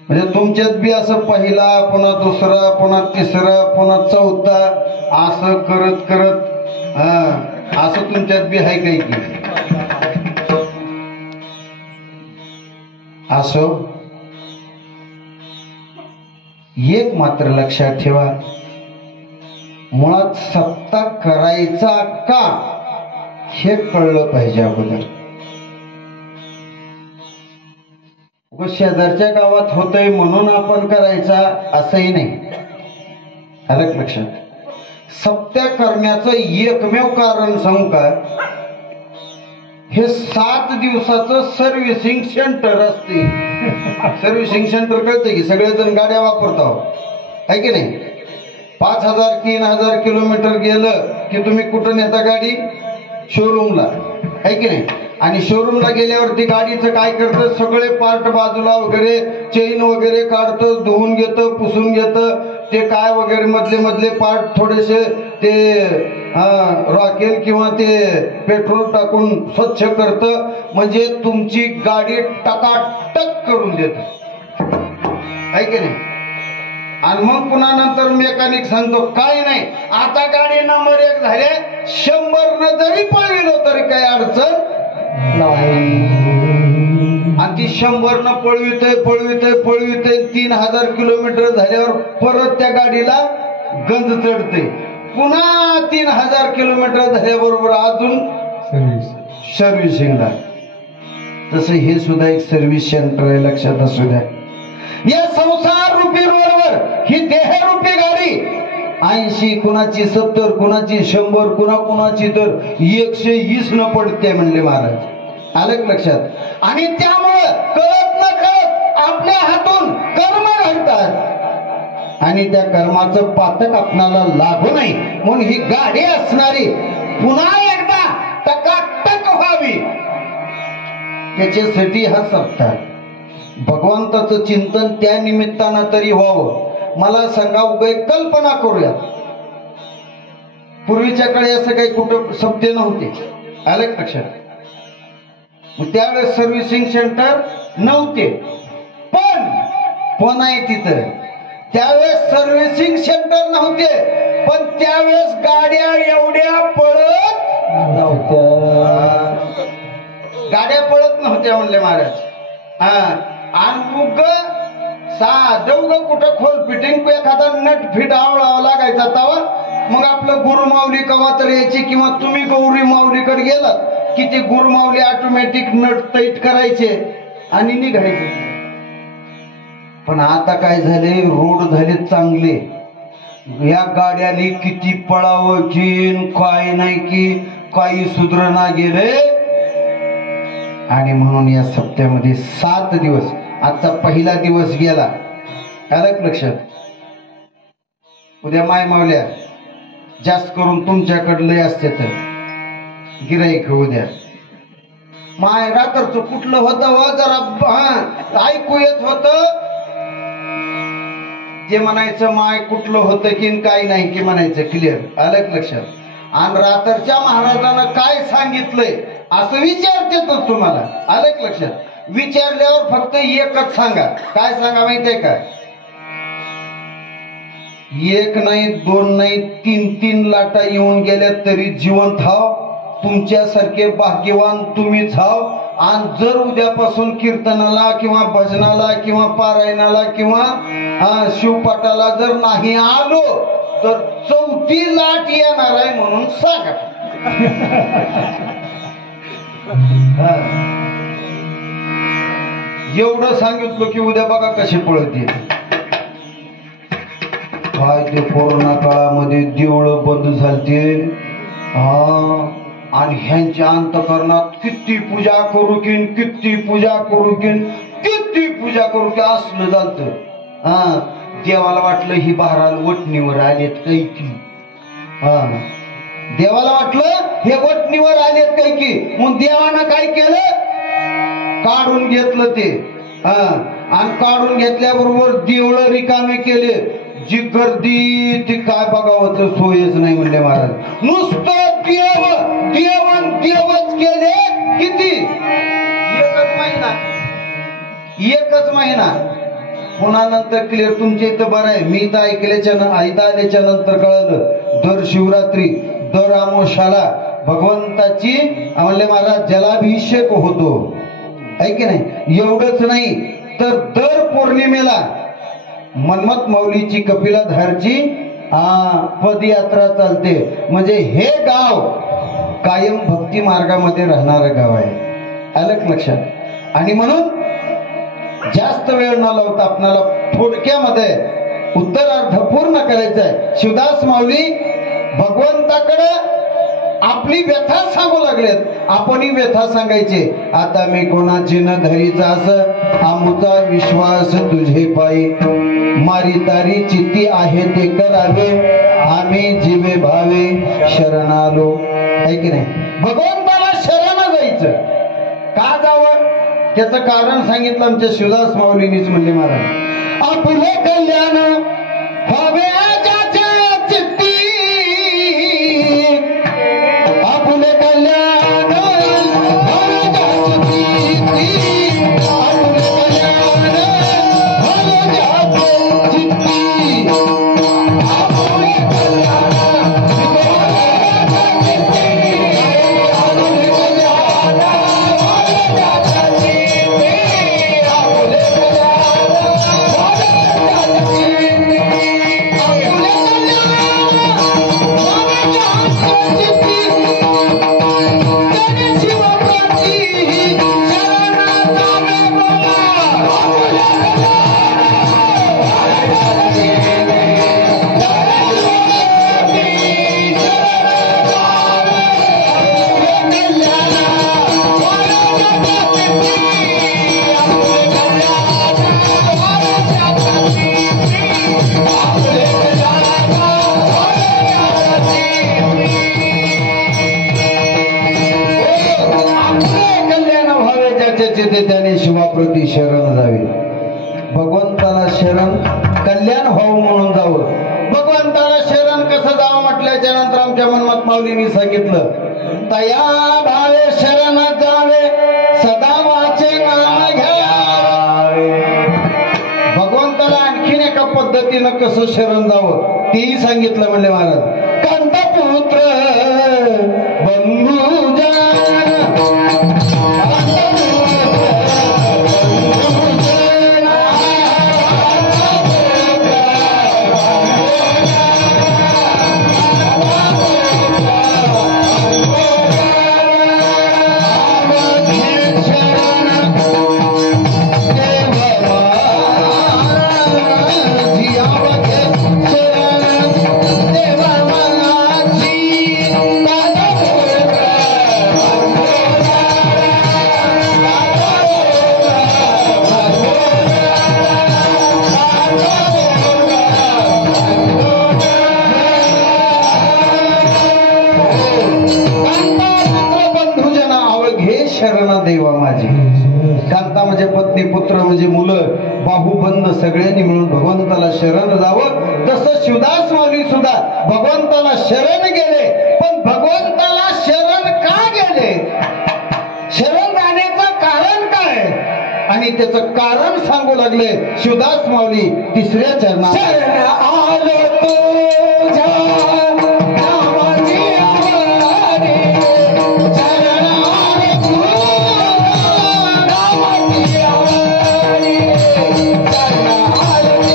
म्हणजे तुमच्यात बी असं पहिला पुन्हा 2रा पुन्हा 3रा पुन्हा 4था असं करत करत असं तुमच्यात बी आहे काही की असो. एक मात्र लक्षात ठेवा, मुळात सप्ताह करायचा का हे कळलं पाहिजे अगोदर. शेजारच्या गावात होतंय म्हणून आपण करायचा असंही नाही. आलं लक्षात? सप्ताह करण्याचं एकमेव कारण सांगू का? हे 7 दिवसाचं सर्व्हिसिंग सेंटर असते. सर्व्हिसिंग सेंटर कळतं की सगळेजण गाड्या वापरतो आहे की नाही? 5000 3000 किलोमीटर गेलं की तुम्ही कुठं नेता गाडी? शोरूमला आहे की नाही? आणि शोरूमला गेल्यावरती गाडीचं काय करतं सगळे पार्ट बाजूला वगैरे चेन वगैरे काढतं, धुवून घेतं, पुसून घेतं. ते काय वगैरे मधले पार्ट थोडेसे ते रॉकेल किंवा ते पेट्रोल टाकून स्वच्छ करतं. म्हणजे तुमची गाडी टकाटक करून देतं आहे की नाही? आणि मग पुन्हा नंतर मेकॅनिक सांगतो काय नाही आता गाडी नंबर 1 झाले 100 जरी पळविलो तरी काही अडचण नाही. आणि ती 100 पळवितय 3000 किलोमीटर झाल्यावर परत त्या गाडीला गंज चढते. पुन्हा 3000 किलोमीटर झाल्याबरोबर अजून सर्व्हिसिंगला. तसं हे सुद्धा एक सर्व्हिस सेंटर आहे. लक्षात असू द्या. या संसार रूपी रोडवर ही देहरूपी गाडी 80 कुणाची 70 कुणाची 100 कुणाची तर 120 न पडते म्हणले महाराज. आलं लक्षात? आणि त्यामुळं कळत न कळत आपल्या हातून कर्म घडतात आणि त्या कर्माचं पातक आपणाला लागू नये म्हणून ही गाडी असणारी पुन्हा एकदा टकाटक व्हावी त्याच्यासाठी हा सप्ताह. भगवंताचं चिंतन त्या निमित्तानं तरी व्हावं. मला सांगा उगा कल्पना करूया. पूर्वीच्या काळी असं काही कुठं सप्ते नव्हते. आलं लक्षात? त्यावेळेस सर्व्हिसिंग सेंटर नव्हते पण आहे तिथं. त्यावेळेस सर्व्हिसिंग सेंटर नव्हते पण त्यावेळेस गाड्या एवढ्या पळत नव्हत्या. गाड्या पळत नव्हत्या म्हणले महाराज. आणि उग साधं कुठं खोल फिटिंग एखादा नट फिट आवळावा लागायचा तवा मग आपलं गुरुमाऊली कवा तर यायची किंवा तुम्ही गौरी माऊलीकडे गेलात की ते गुरुमाऊली ऑटोमॅटिक नट टाईट करायचे आणि निघायचं. पण आता काय झाले, रोड झाले चांगले, या गाड्याने किती पळावं की काय नाही की काही सुधरणा गेले. आणि म्हणून या सप्त्यामध्ये 7 दिवस, आजचा पहिला दिवस गेला, आलं लक्षात. उद्या माय मावल्या जास्त करून तुमच्याकडले असते तर गिराईक उद्या माय रात्रचं कुठलं होतं हो, जरा ऐकू येत होत जे म्हणायचं माय कुठलं होतं की काही नाही की म्हणायचं क्लिअर, आलं लक्षात. आणि रात्रच्या महाराजांना काय सांगितलंय असं विचारतेच तुम्हाला, आलं लक्षात. विचारल्यावर फक्त एकच सांगा, काय सांगा माहितीये का, 1 नाही 2 नाही 3 लाटा येऊन गेल्या तरी जिवंत हाव, तुमच्यासारखे भाग्यवान तुम्हीच हाव. आणि जर उद्यापासून कीर्तनाला किंवा भजनाला किंवा पारायणाला किंवा शिवपाठाला जर नाही आलो तर 4थी लाट येणार आहे म्हणून सांगा. एवढं सांगितलं की उद्या बघा कसे पळते. काय ते कोरोना काळामध्ये देवळं बंद झालते, आणि ह्यांच्या अंतकरणात किती पूजा करू की किती पूजा करू की किती पूजा करू की असलं झालतं. देवाला वाटलं ही बहाराल वटणीवर आलेत काही की, देवाला वाटलं हे वटणीवर आलेत काही की, मग देवानं काय केलं, काढून घेतलं ते. आणि काढून घेतल्याबरोबर देवळं रिकामे केले, जी गर्दी ती काय बघावं तर सोयच नाही म्हणले महाराज. नुसतं देव देवन देवच केले किती, 1 महिना. पुन्हा नंतर क्लिअर तुमच्या इथं बरं आहे, मी तर ऐकल्याच्या आल्याच्या नंतर कळलं दर शिवरात्री दर अमावस्याला भगवंताची म्हणले महाराज जलाभिषेक होतो, आहे की नाही. एवढंच नाही तर दर पौर्णिमेला मन्मथ माऊलीची कपिलाधारची पदयात्रा चालते. म्हणजे हे गाव कायम भक्ती मार्गामध्ये राहणारं गाव आहे, आलं लक्षात. आणि म्हणून जास्त वेळ न लावता आपणाला थोडक्यामध्ये उत्तरार्ध पूर्ण करायचं आहे. शिवदास माऊली भगवंताकडे आपली व्यथा सांगू लागलेत, आपणही व्यथा सांगायचे. आता मी कोणाची न धरीचा असं आमुचा विश्वास तुझे पायी, मारी तारी चित्ती आहे ते करावे, आम्ही जीवे भावे शरणालो, आहे की नाही. भगवंताला शरण जायचं, का जावं त्याचं कारण सांगितलं आमच्या शिवदास माऊलींनीच म्हणले महाराज. आपले कल्याण व्हावे ज्याच्या चित्ती, आपले कल्याण व्हावे ज्याच्या चित्ती, आपले कल्याण व्हावे ज्याच्या चित्ती, आपले कल्याण त्याने शिवाप्रती शरण जावे. भगवंताला शरण कल्याण व्हावं म्हणून जावं. भगवंताला शरण कसं जावं म्हटल्याच्या नंतर आमच्या मन्मथ माऊलींनी सांगितलं, तया भावे शरण जावे सदा वाचे नाम घ्यावे. भगवंताला आणखीन एका पद्धतीनं कसं शरण जावं तेही सांगितलं म्हणले महाराज. कांतपुत्र बंधू माझे. कांता म्हणजे पत्नी, पुत्र म्हणजे मुलं, बाहुबंद सगळ्यांनी मिळून भगवंताला शरण जावं. तसं शिवदास माऊली सुद्धा भगवंताला शरण गेले. पण भगवंताला शरण का गेले, शरण जाण्याचं कारण काय आणि त्याचं कारण सांगू लागले शिवदास माऊली तिसऱ्या चरणात. शरण आलो तुझ्या नावाची आवारी, शरण आलो तुझ्या नावाची आवारी, शरण आलो तुझ्या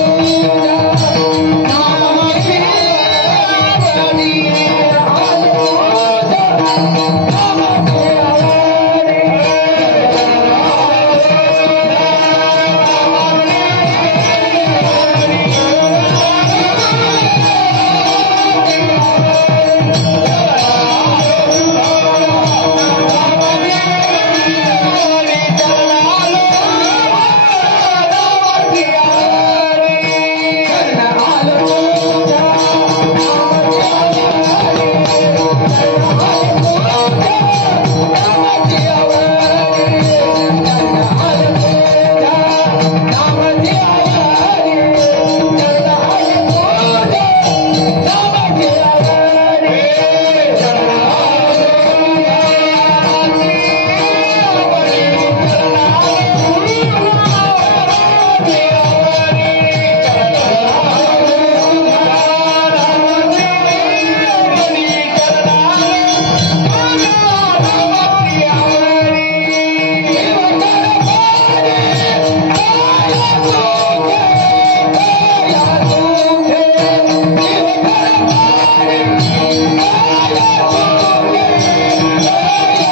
नावाची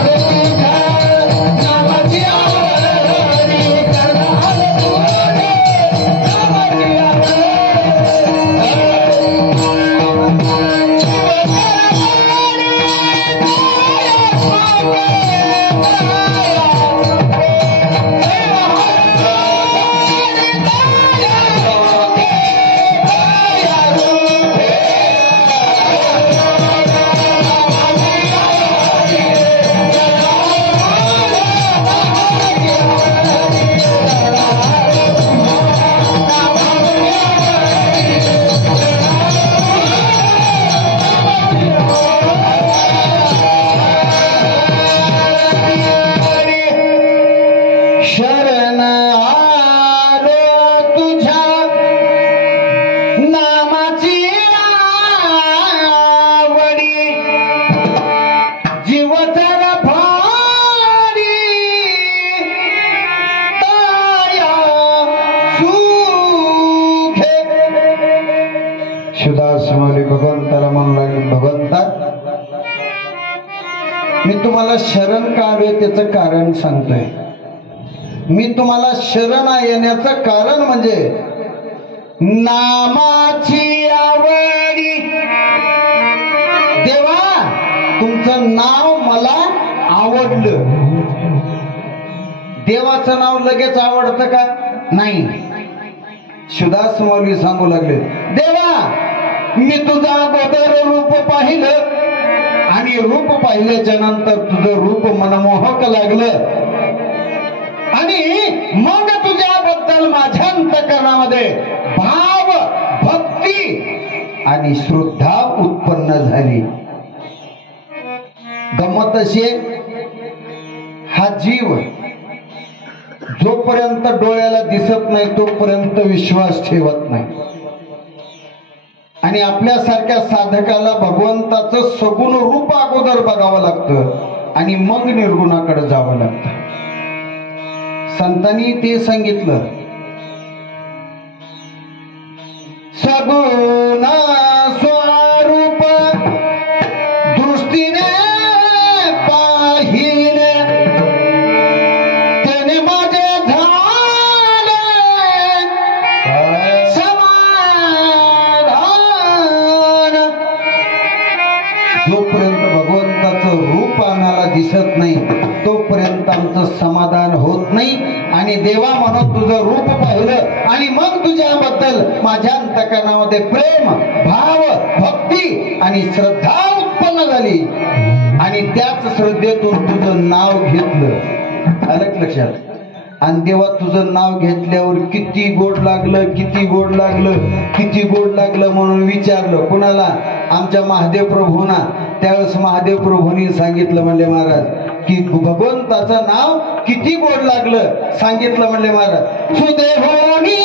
आवारी, आलो तुझ्या नावाची आवारी. मी तुम्हाला शरण का आलोय त्याचं कारण सांगतोय. मी तुम्हाला शरण येण्याचं कारण म्हणजे नामाची आवडी. देवा तुमचं नाव मला आवडलं. देवाचं नाव लगेच आवडतं का? नाही. शिवदास माऊली सांगू लागले, देवा मी तुझा अगोदर रूप पाहिलं आणि रूप पाहिल्याच्या नंतर तुझं रूप मनमोहक लागलं आणि मग तुझ्याबद्दल माझ्या अंतःकरणामध्ये भाव, भक्ती आणि श्रद्धा उत्पन्न झाली. गंमत अशी हा जीव जोपर्यंत डोळ्याला दिसत नाही तोपर्यंत विश्वास ठेवत नाही आणि आपल्यासारख्या साधकाला भगवंताचं सगुण रूप अगोदर बघावं लागतं आणि मग निर्गुणाकडे जावं लागतं. संतांनी ते सांगितलं, सगुण स्वरूप दृष्टीने पाहिले त्याने माझे झाले समाधान. जोपर्यंत भगवंताचं रूप आम्हाला दिसत नाही तोपर्यंत आमचं समाधान होत नाही आणि देवा म्हणून तुझं रूप पाहिलं आणि मग तुझ्याबद्दल माझ्या अंतकरणामध्ये प्रेम, भाव, भक्ती आणि श्रद्धा उत्पन्न झाली आणि त्याच श्रद्धेतून तुझं नाव घेतलं. आलं लक्षात? आणि तेव्हा तुझं नाव घेतल्यावर किती गोड लागलं, किती गोड लागलं, किती गोड लागलं म्हणून विचारलं कुणाला? आमच्या महादेव प्रभूंना. त्यावेळेस महादेव प्रभूंनी सांगितलं म्हणले महाराज की भगवंताचं नाव किती गोड लागलं. सांगितलं म्हणले महाराज सुदेवानी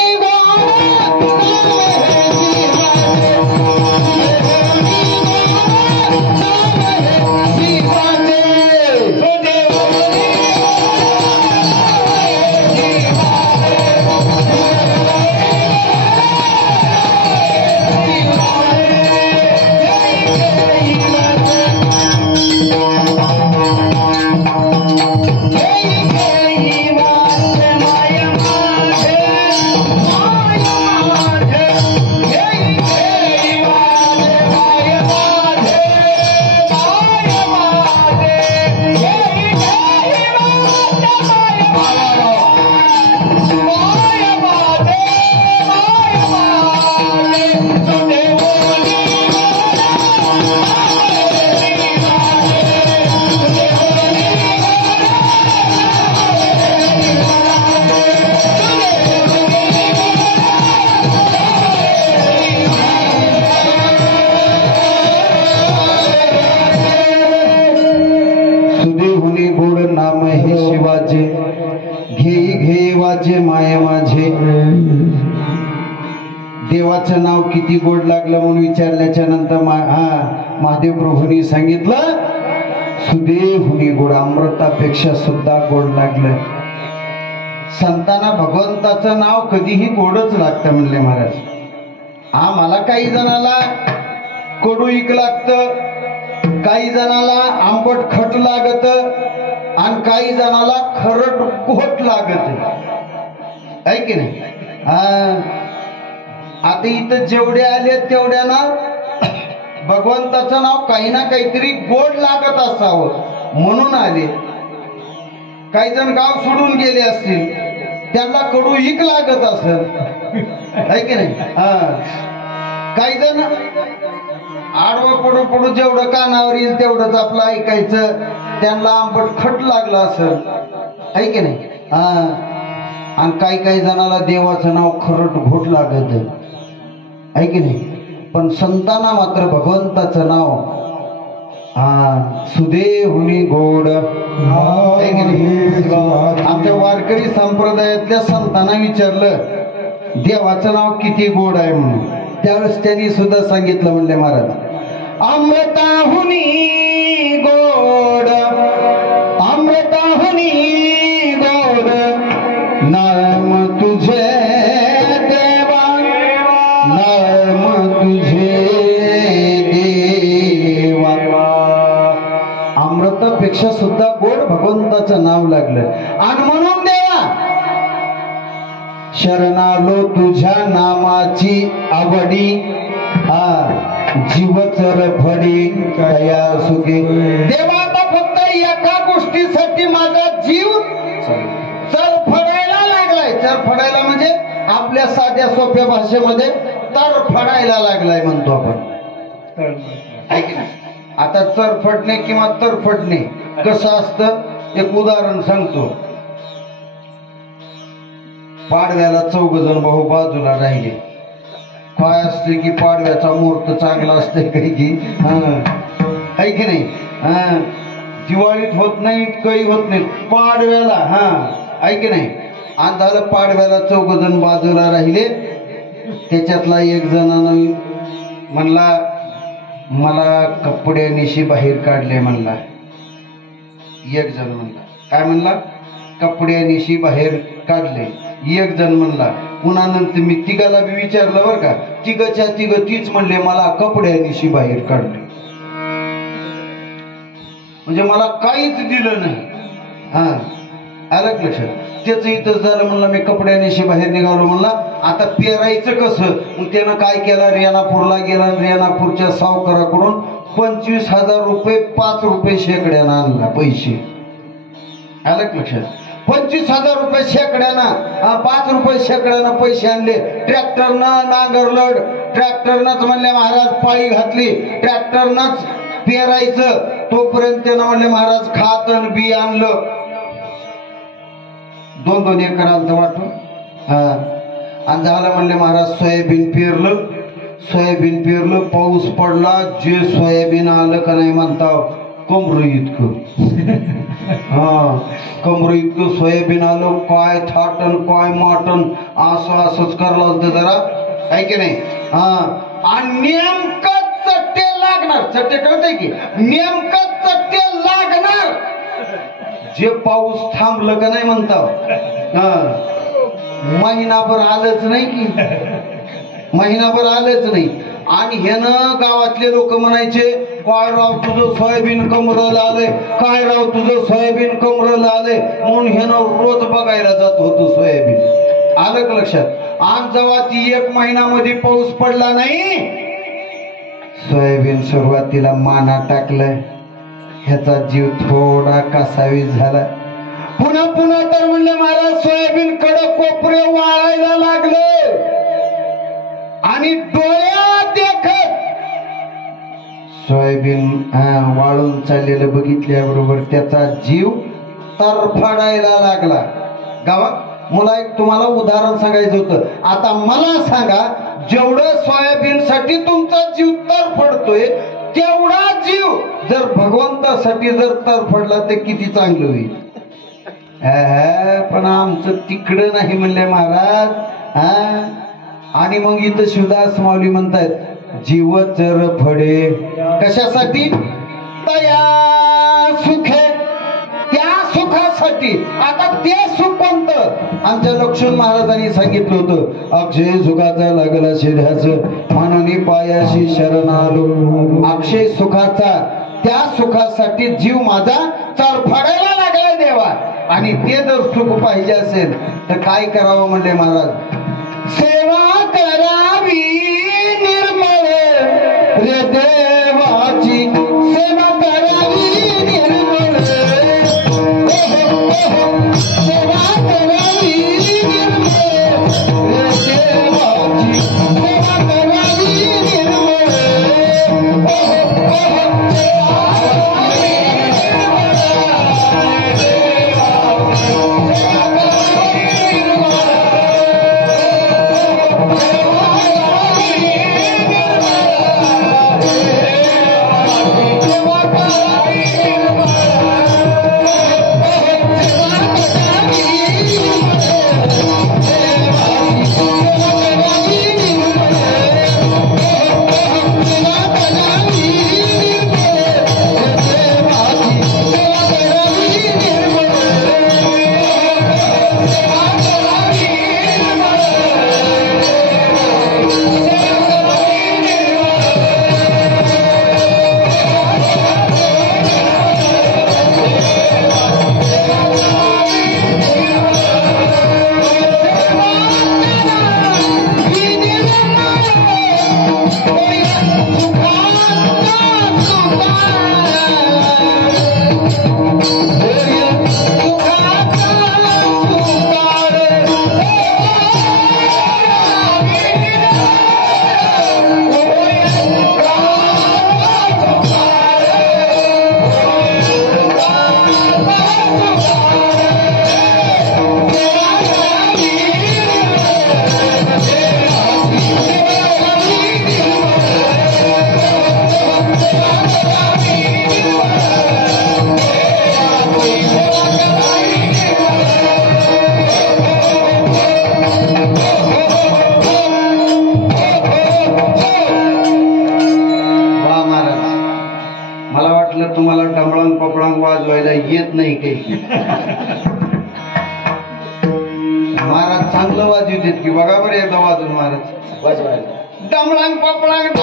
देवाचं नाव किती गोड लागलं म्हणून विचारल्याच्या नंतर महादेव प्रभूंनी सांगितलं सुदेहुनी गोड, अमृतापेक्षा सुद्धा गोड लागलं. संतांना भगवंताचं नाव कधीही गोडच लागतं म्हणले महाराज. मला काही जणाला कडूईक लागतं, काही जणाला आंबट खट लागत आणि काही जणाला खरट कोट लागत आहे की नाही. आता इथं जेवढे आले तेवढ्या ना भगवंताचं नाव काही ना काहीतरी गोड लागत असावं म्हणून आले. काही जण गाव सोडून गेले असतील, त्यांना कडूईक लागत असेल आहे की नाही. काही जण आडवं पडू पडू जेवढं कानावर येईल तेवढंच आपलं ऐकायचं, त्यांना आंबट खट लागलं असेल आहे की नाही. आणि काही काही जणाला देवाचं नाव खरट घोट लागत आहे की नाही. पण संतांना मात्र भगवंताचं नाव सुदेहुनी गोड. आमच्या वारकरी संप्रदायातल्या संतांना विचारलं देवाचं नाव किती गोड आहे म्हणून. त्यावेळेस त्यांनी सुद्धा सांगितलं म्हणले महाराज अमृताहुनी गोड, अमृताहुनी गोड नाम तुझे देवा, नाम तुझे देवा. अमृतापेक्षा सुद्धा गोड भगवंताचं नाव लागलं. आणि म्हणून देवा शरणालो तुझ्या नामाची आवडी, जीव चरफडी कया सुखे. देवा आता फक्त एका गोष्टीसाठी माझा जीव चरफडायला लागलाय. चरफडायला म्हणजे आपल्या साध्या सोप्या भाषेमध्ये तरफडायला लागलाय म्हणतो आपण. आता चरफडणे किंवा तरफडणे कसं असतं एक उदाहरण सांगतो. पाडव्याला 4 जण भाऊ बाजूला राहिले. काय असते की पाडव्याचा मुहूर्त चांगला असते काही की आहे की नाही. दिवाळीत होत नाही, काही होत नाही, पाडव्याला आहे की नाही. आणि झालं पाडव्याला 4 जण बाजूला राहिले. त्याच्यातला एक जणानं म्हणला मला कपड्यानिशी बाहेर काढले म्हणला. एक जण म्हणला काय म्हणला कपड्यानिशी बाहेर काढले. एक जण म्हणला. पुन्हा नंतर मी तिघाला बी विचारलं बरं का, तिघच्या तिघ तीच म्हणले मला कपड्यानिशी बाहेर काढले. म्हणजे मला काहीच दिलं नाही. आलं लक्षात. त्याच इथं झालं म्हणलं मी कपड्यानिशी बाहेर निघालो म्हणला. आता पेरायचं कसं, मग त्यानं काय केलं रेणापूरला गेला. रेणापूरच्या सावकाराकडून 25,000 रुपये 5 रुपये शेकड्यानं आणला पैसे. आलं लक्षात. 25,000 रुपये शेकड्यानं 5 रुपये शेकड्यानं पैसे आणले. ट्रॅक्टरनं नांगरलं, ट्रॅक्टरनंच म्हणले महाराज पाळी घातली, ट्रॅक्टरनंच पेरायचं. तोपर्यंत त्यानं म्हणले महाराज खात आणि बी आणलं. 2-2 एकर आलं वाटून. आणि झालं म्हणले महाराज सोयाबीन पेरलं. सोयाबीन पेरलं, पाऊस पडला, जे सोयाबीन आलं का नाही म्हणता कमर इतकं. कमर इतकं सोयाबीन आलं. काय थाटन काय माटन असंच करायला होतं जरा, आहे की नाही. आणि नेमकं चट्टे लागणार, चट्टे कळतंय की नेमकं चट्टे लागणार जे पाऊस थांबलं का नाही म्हणता. महिनाभर आलंच नाही की, महिनाभर आलंच नाही. आणि ह्यानं गावातले लोक म्हणायचे काय राव तुझं सोयाबीन कमरला आलंय, काय राव तुझं सोयाबीन कमरला आलंय. म्हणून ह्यानं रोज बघायला जात होतो सोयाबीन. आलं का लक्षात. आणि जेव्हा ती 1 महिन्यामध्ये पाऊस पडला नाही, सोयाबीन सुरुवातीला माना टाकलं, ह्याचा जीव थोडा कासावीस झाला. पुन्हा तर म्हणले महाराज सोयाबीन कडक कोपरे वाळायला लागले. आणि डोळ्यात देखत सोयाबीन वाळून चाललेलं बघितल्याबरोबर त्याचा जीव तरफडायला लागला. गावात मला एक तुम्हाला उदाहरण सांगायचं होतं. आता मला सांगा, जेवढं सोयाबीन साठी तुमचा जीव तरफडतोय तेवढा जीव जर भगवंतासाठी जर तरफडला तर किती चांगलं होईल. पण आमचं तिकडं नाही म्हणले महाराज. आणि मग इथं शिवदास माऊली म्हणतायत जीव चर फडे कशासाठी, तया सुखे, त्या सुखासाठी. आता ते सुख कोणतं. आमच्या लक्ष्मण महाराजांनी सांगितलं होतं, अक्षय सुखाचा लागला शिऱ्याचं म्हणून पायाशी शरण आलो. अक्षय सुखाचा, त्या सुखासाठी जीव माझा चरफडायला लागला देवा. आणि ते जर सुख पाहिजे असेल तर काय करावं म्हणले महाराज. सेवा करावी निर्मळ रे देवाची, सेवा करावी निर्मळ, सेवा करावी निर्मळ रे देवाची, सेवा करावी निर्मळ. तुम्हाला डमळांग पपळांग वाजवायला येत नाही काही. महाराज चांगलं वाजवू देत की बघा बरं एकदा वाजून महाराज वाजवायला. डमळांग पपळांग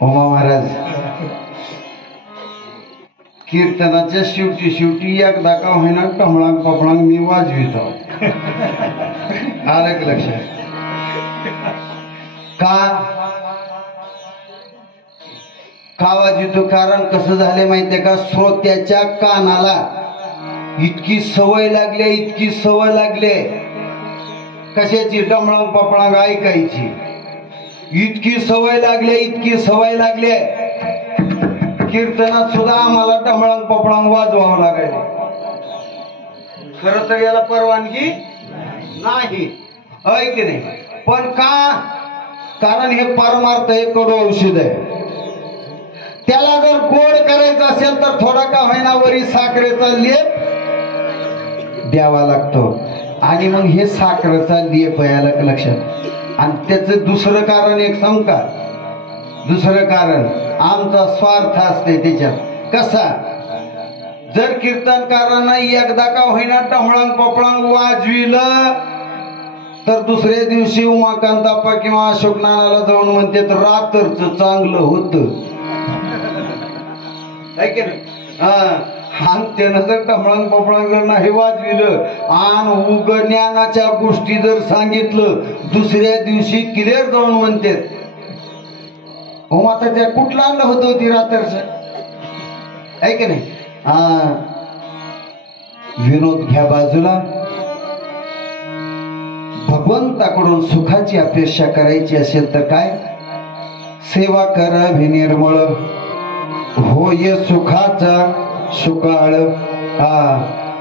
ओमा महाराज कीर्तनाच्या शेवटी एकदा का होईना टमळांग पपळांग मी वाजवितो. आलं की लक्षात. का आवाज येतो? कारण कसं झाले माहितीये का, श्रोत्याच्या कानाला इतकी सवय लागली कशाची? डमळंग पपळंग ऐकायची. इतकी सवय लागली कीर्तनात सुद्धा आम्हाला डमळंग पपळंग वाजवावं लागायचं. खरं तर याला परवानगी नाही, आहे की नाही? पण का? कारण हे परमार्थ, हे कडू औषध आहे. त्याला जर गोड करायचं असेल तर थोडा का होईना वरी साखरेचा लेप द्यावा लागतो. आणि मग हे साखरेचा लेप यायला लक्षात. आणि त्याचं दुसरं कारण एक सांगू का? दुसरं कारण आमचा स्वार्थ असते त्याच्यात. कसा? जर कीर्तनकारांना एकदा का होईना टमळंग पपळंग वाजविलं तर दुसऱ्या दिवशी उमाकांताप्पा किंवा अशोक नानाला जाऊन म्हणते रात्रच चांगलं होतं. त्यानं जर टमळंग पपळंग नाही वाजविलं आणि उग ज्ञानाच्या गोष्टी जर सांगितलं दुसऱ्या दिवशी क्लिअर जाऊन म्हणते हो माता त्या कुठलं आणलं होतं ती रात्रच, आहे की नाही? विनोद घ्या बाजूला. भगवंताकडून सुखाची अपेक्षा करायची असेल तर काय? सेवा कर विनिर्मळ होय सुखाचा सुकाळ.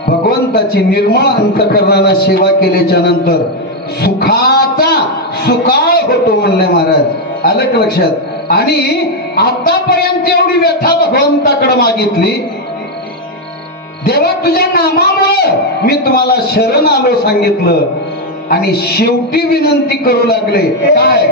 भगवंताची निर्मळ अंतकरणाने सेवा केल्याच्या नंतर सुखाचा सुकाळ होतो म्हणले महाराज. आलं का लक्षात? आणि आतापर्यंत एवढी व्यथा भगवंताकडे मागितली, देवा तुझ्या नामामुळे मी तुम्हाला शरण आलो सांगितलं, आणि शेवटी विनंती करू लागले काय?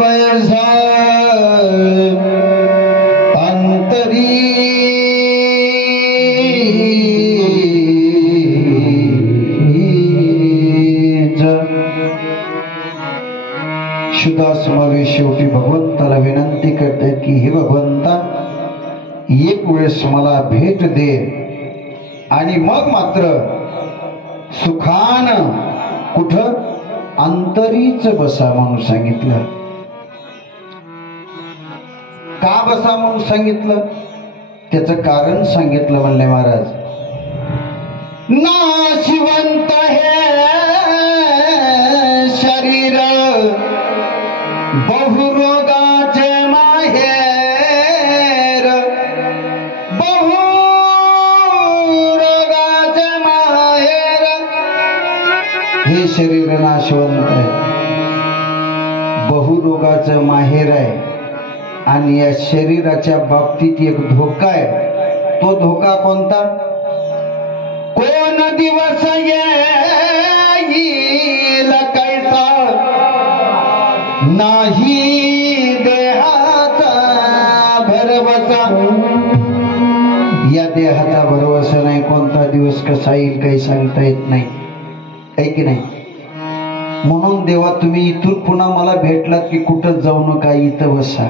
बैसा अंतरी शुदास मावे शेवटी भगवंताला विनंती करते की हे भगवंता एक वेळेस मला भेट दे आणि मग मात्र सुखान कुठं अंतरीच बसा म्हणून सांगितलं. का बसा म्हणून सांगितलं त्याचं कारण सांगितलं. म्हणले महाराज नाशिवंत हे शरीर बहुरोगाचे माहेर बहुरोगाचे माहेर. हे शरीर नाशवंत आहे बहुरोगाचं माहेर आहे आणि या शरीराच्या बाबतीत एक धोका आहे. तो धोका कोणता? कोण दिवस येईल कैसा नाही देहाचा भरवसा. या देहाचा भरवसा नाही. कोणता दिवस कसा येईल काही सांगता येत नाही आहे की नाही. म्हणून देवा तुम्ही इथून पुन्हा मला भेटलात की कुठं जाऊ नका इथं बसा.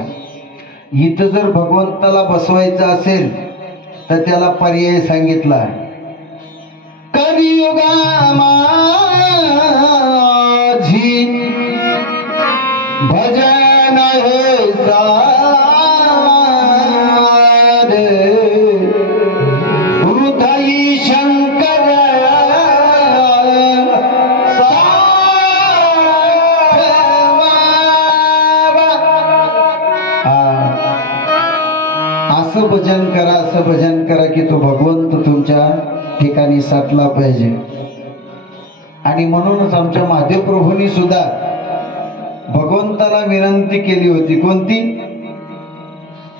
इथं जर भगवंताला बसवायचं असेल तर त्याला पर्याय सांगितला. कलियुगा माझी भजन हे सारे हृदयी शंकर असं भजन करा असं भजन करा की तो भगवंत तुमच्या ठिकाणी साठला पाहिजे. आणि म्हणूनच आमच्या महादेव प्रभूंनी सुद्धा भगवंताला विनंती केली होती. कोणती?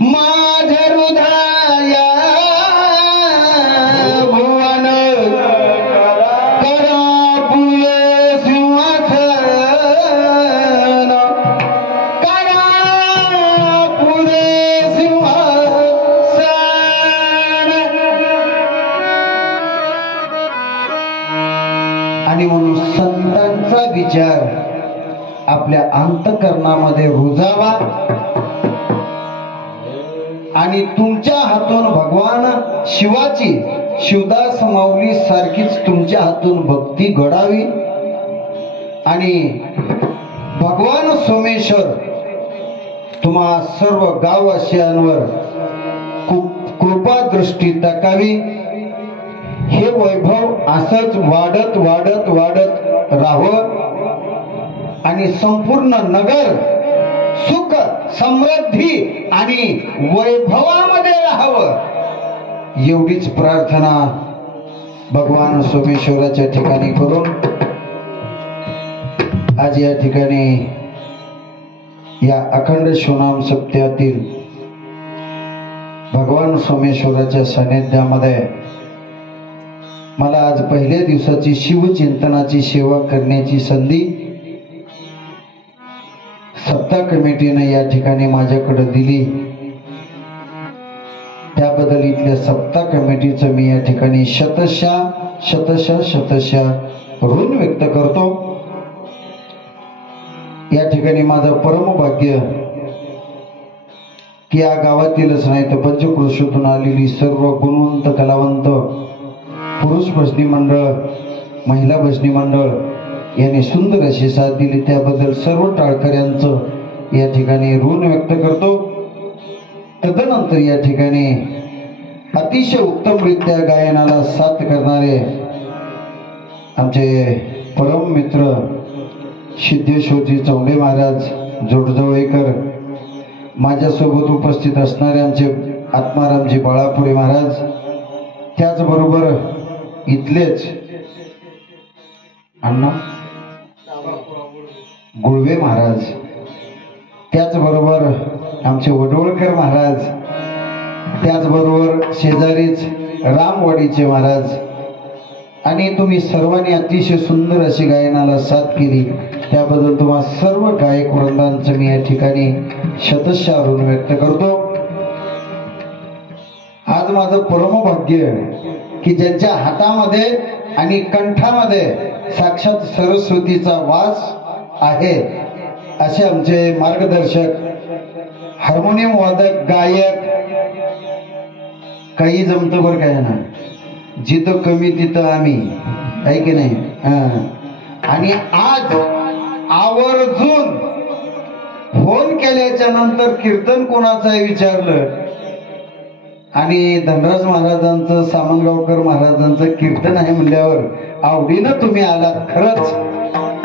माझ्या हृदया भुवन करा पुले सिंहासन करा पुले सिंहासन. आणि म्हणून संतांचा विचार आपल्या अंतःकरणामध्ये रुजावा आणि तुमच्या हातून भगवान शिवाची शिवदास माऊली सारखीच तुमच्या हातून भक्ती घडावी आणि भगवान सोमेश्वर तुम्हा सर्व गाववासियांवर कृपा दृष्टी टाकावी. हे वैभव असंच वाढत वाढत वाढत राहावं आणि संपूर्ण नगर सुख समृद्धी आणि वैभवामध्ये राहावं एवढीच प्रार्थना भगवान सोमेश्वराच्या ठिकाणी करून आज या ठिकाणी या अखंड शिवनाम सप्त्यातील भगवान सोमेश्वराच्या सानिध्यामध्ये मला आज पहिल्या दिवसाची शिवचिंतनाची सेवा करण्याची संधी सत्ता कमिटीने या ठिकाणी माझ्याकडे दिली. त्याबद्दल इथल्या सत्ता कमिटीचं मी या ठिकाणी शतशः ऋण व्यक्त करतो. या ठिकाणी माझं परम भाग्य की या गावातीलच नाही तर पंचक्रोशीतून आलेली सर्व गुणवंत कलावंत पुरुष भजनी मंडळ महिला भजनी मंडळ यांनी सुंदर अशी साथ दिली. त्याबद्दल सर्व टाळकऱ्यांचं या ठिकाणी ऋण व्यक्त करतो. तदनंतर या ठिकाणी अतिशय उत्तमरित्या गायनाला साथ करणारे आमचे परम मित्र सिद्धेश्वरजी चौंडे महाराज जोडजवळेकर, माझ्यासोबत उपस्थित असणारे आमचे आत्मारामजी बाळापुरे महाराज, त्याचबरोबर इथलेच अण्णा गुळवे महाराज, त्याचबरोबर आमचे वडवळकर महाराज, त्याचबरोबर शेजारीच रामवाडीचे महाराज आणि तुम्ही सर्वांनी अतिशय सुंदर अशी गायनाला साथ केली. त्याबद्दल तुम्हा सर्व गायक वृंदांचं मी या ठिकाणी शतशः ऋण व्यक्त करतो. आज माझं परमभाग्य की ज्यांच्या हातामध्ये आणि कंठामध्ये साक्षात सरस्वतीचा वास आहे असे आमचे मार्गदर्शक हार्मोनियम वादक गायक. काही जमतं बरं काय ना, जिथं कमी तिथं आम्ही आहे की नाही. आणि आज आवर्जून फोन केल्याच्या नंतर कीर्तन कोणाचं आहे विचारलं आणि धनराज महाराजांचं सामनगावकर महाराजांचं कीर्तन आहे म्हणल्यावर आवडीनं तुम्ही आलात. खरंच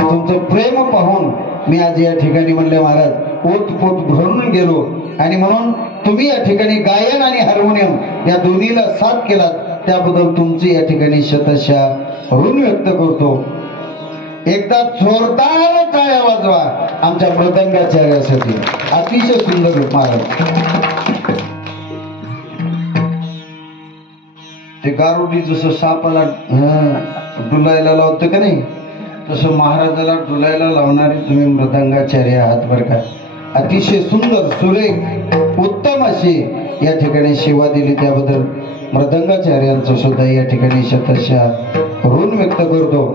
तुमचं प्रेम पाहून मी आज या ठिकाणी म्हणले महाराज ओतपोत भरून गेलो. आणि म्हणून तुम्ही या ठिकाणी गायन आणि हार्मोनियम या दोन्हीला साथ केलात त्याबद्दल तुमची या ठिकाणी शतशः ऋण व्यक्त करतो. एकदा जोरदार टाळ्या वाजवा आमच्या मृदंगाचार्यासाठी. अतिशय सुंदर महाराज. ते गारुडी जसं सापाला डुलायला लावतं का नाही तसं महाराजाला डुलायला लावणारे तुम्ही मृदंगाचार्य आहात बरं का. अतिशय सुंदर सुरेख उत्तम अशी या ठिकाणी सेवा दिली त्याबद्दल मृदंगाचार्यांचं सुद्धा या ठिकाणी शतशः ऋण व्यक्त करतो.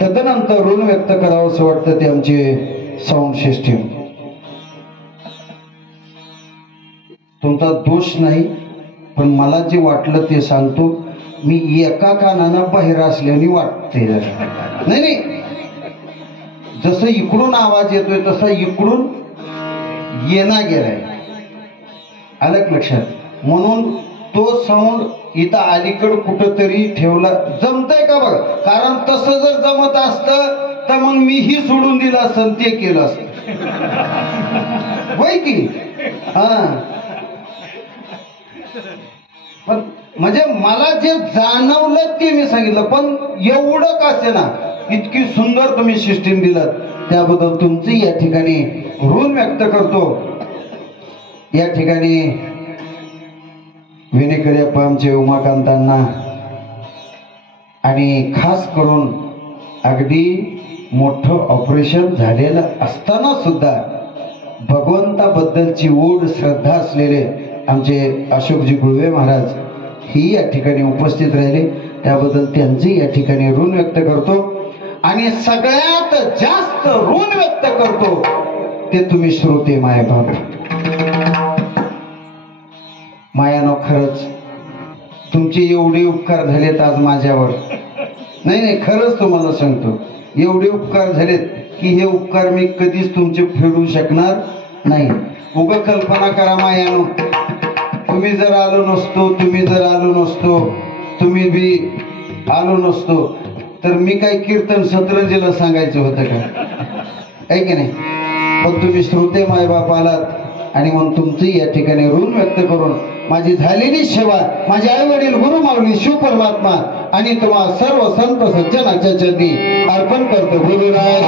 तदनंतर ऋण व्यक्त करावं असं वाटतं ते आमचे साऊंड सिस्टीम. तुमचा दोष नाही पण मला जे वाटलं ते सांगतो. मी एका कानानं बाहेर असल्याने वाटते. नाही नाही, जसं इकडून आवाज येतोय तसा इकडून येणा गेलाय. आलं लक्षात. म्हणून तो साऊंड इथं अलीकड कुठंतरी ठेवला. जमतंय का बघ. कारण तसं जर जमत असतं तर मग मीही सोडून दिलं असतं ते केलं असतं होय की. पण म्हणजे मला जे जाणवलं ते मी सांगितलं. पण एवढं का असेना इतकी सुंदर तुम्ही सिस्टीम दिलात त्याबद्दल तुमची या ठिकाणी ऋण व्यक्त करतो. या ठिकाणी विनेकर्यप्पा आमचे उमाकांतांना आणि खास करून अगदी मोठं ऑपरेशन झालेलं असताना सुद्धा भगवंताबद्दलची ओढ श्रद्धा असलेले आमचे अशोकजी गुळवे महाराज ही या ठिकाणी उपस्थित राहिले त्याबद्दल त्यांची या ठिकाणी ऋण व्यक्त करतो. आणि सगळ्यात जास्त ऋण व्यक्त करतो ते तुम्ही श्रोते मायबाप. मायानो खरंच तुमचे एवढे उपकार झालेत आज माझ्यावर. नाही नाही, खरंच तुम्हाला सांगतो एवढे उपकार झालेत की हे उपकार मी कधीच तुमचे फेडू शकणार नाही. उगा कल्पना करा मायानो, तुम्ही जर आलो नसतो, तुम्ही बी आलो नसतो तर मी काही कीर्तन सतरंजीला सांगायचं होतं का. आहे की नाही. पण तुम्ही श्रोते मायबाप आलात आणि मग तुमची या ठिकाणी ऋण व्यक्त करून माझी झालेली सेवा माझे आई वडील गुरु माऊली शिव परमात्मा आणि तुम्हा सर्व संत सज्जनाच्या चरणी अर्पण करतो. गुरुराज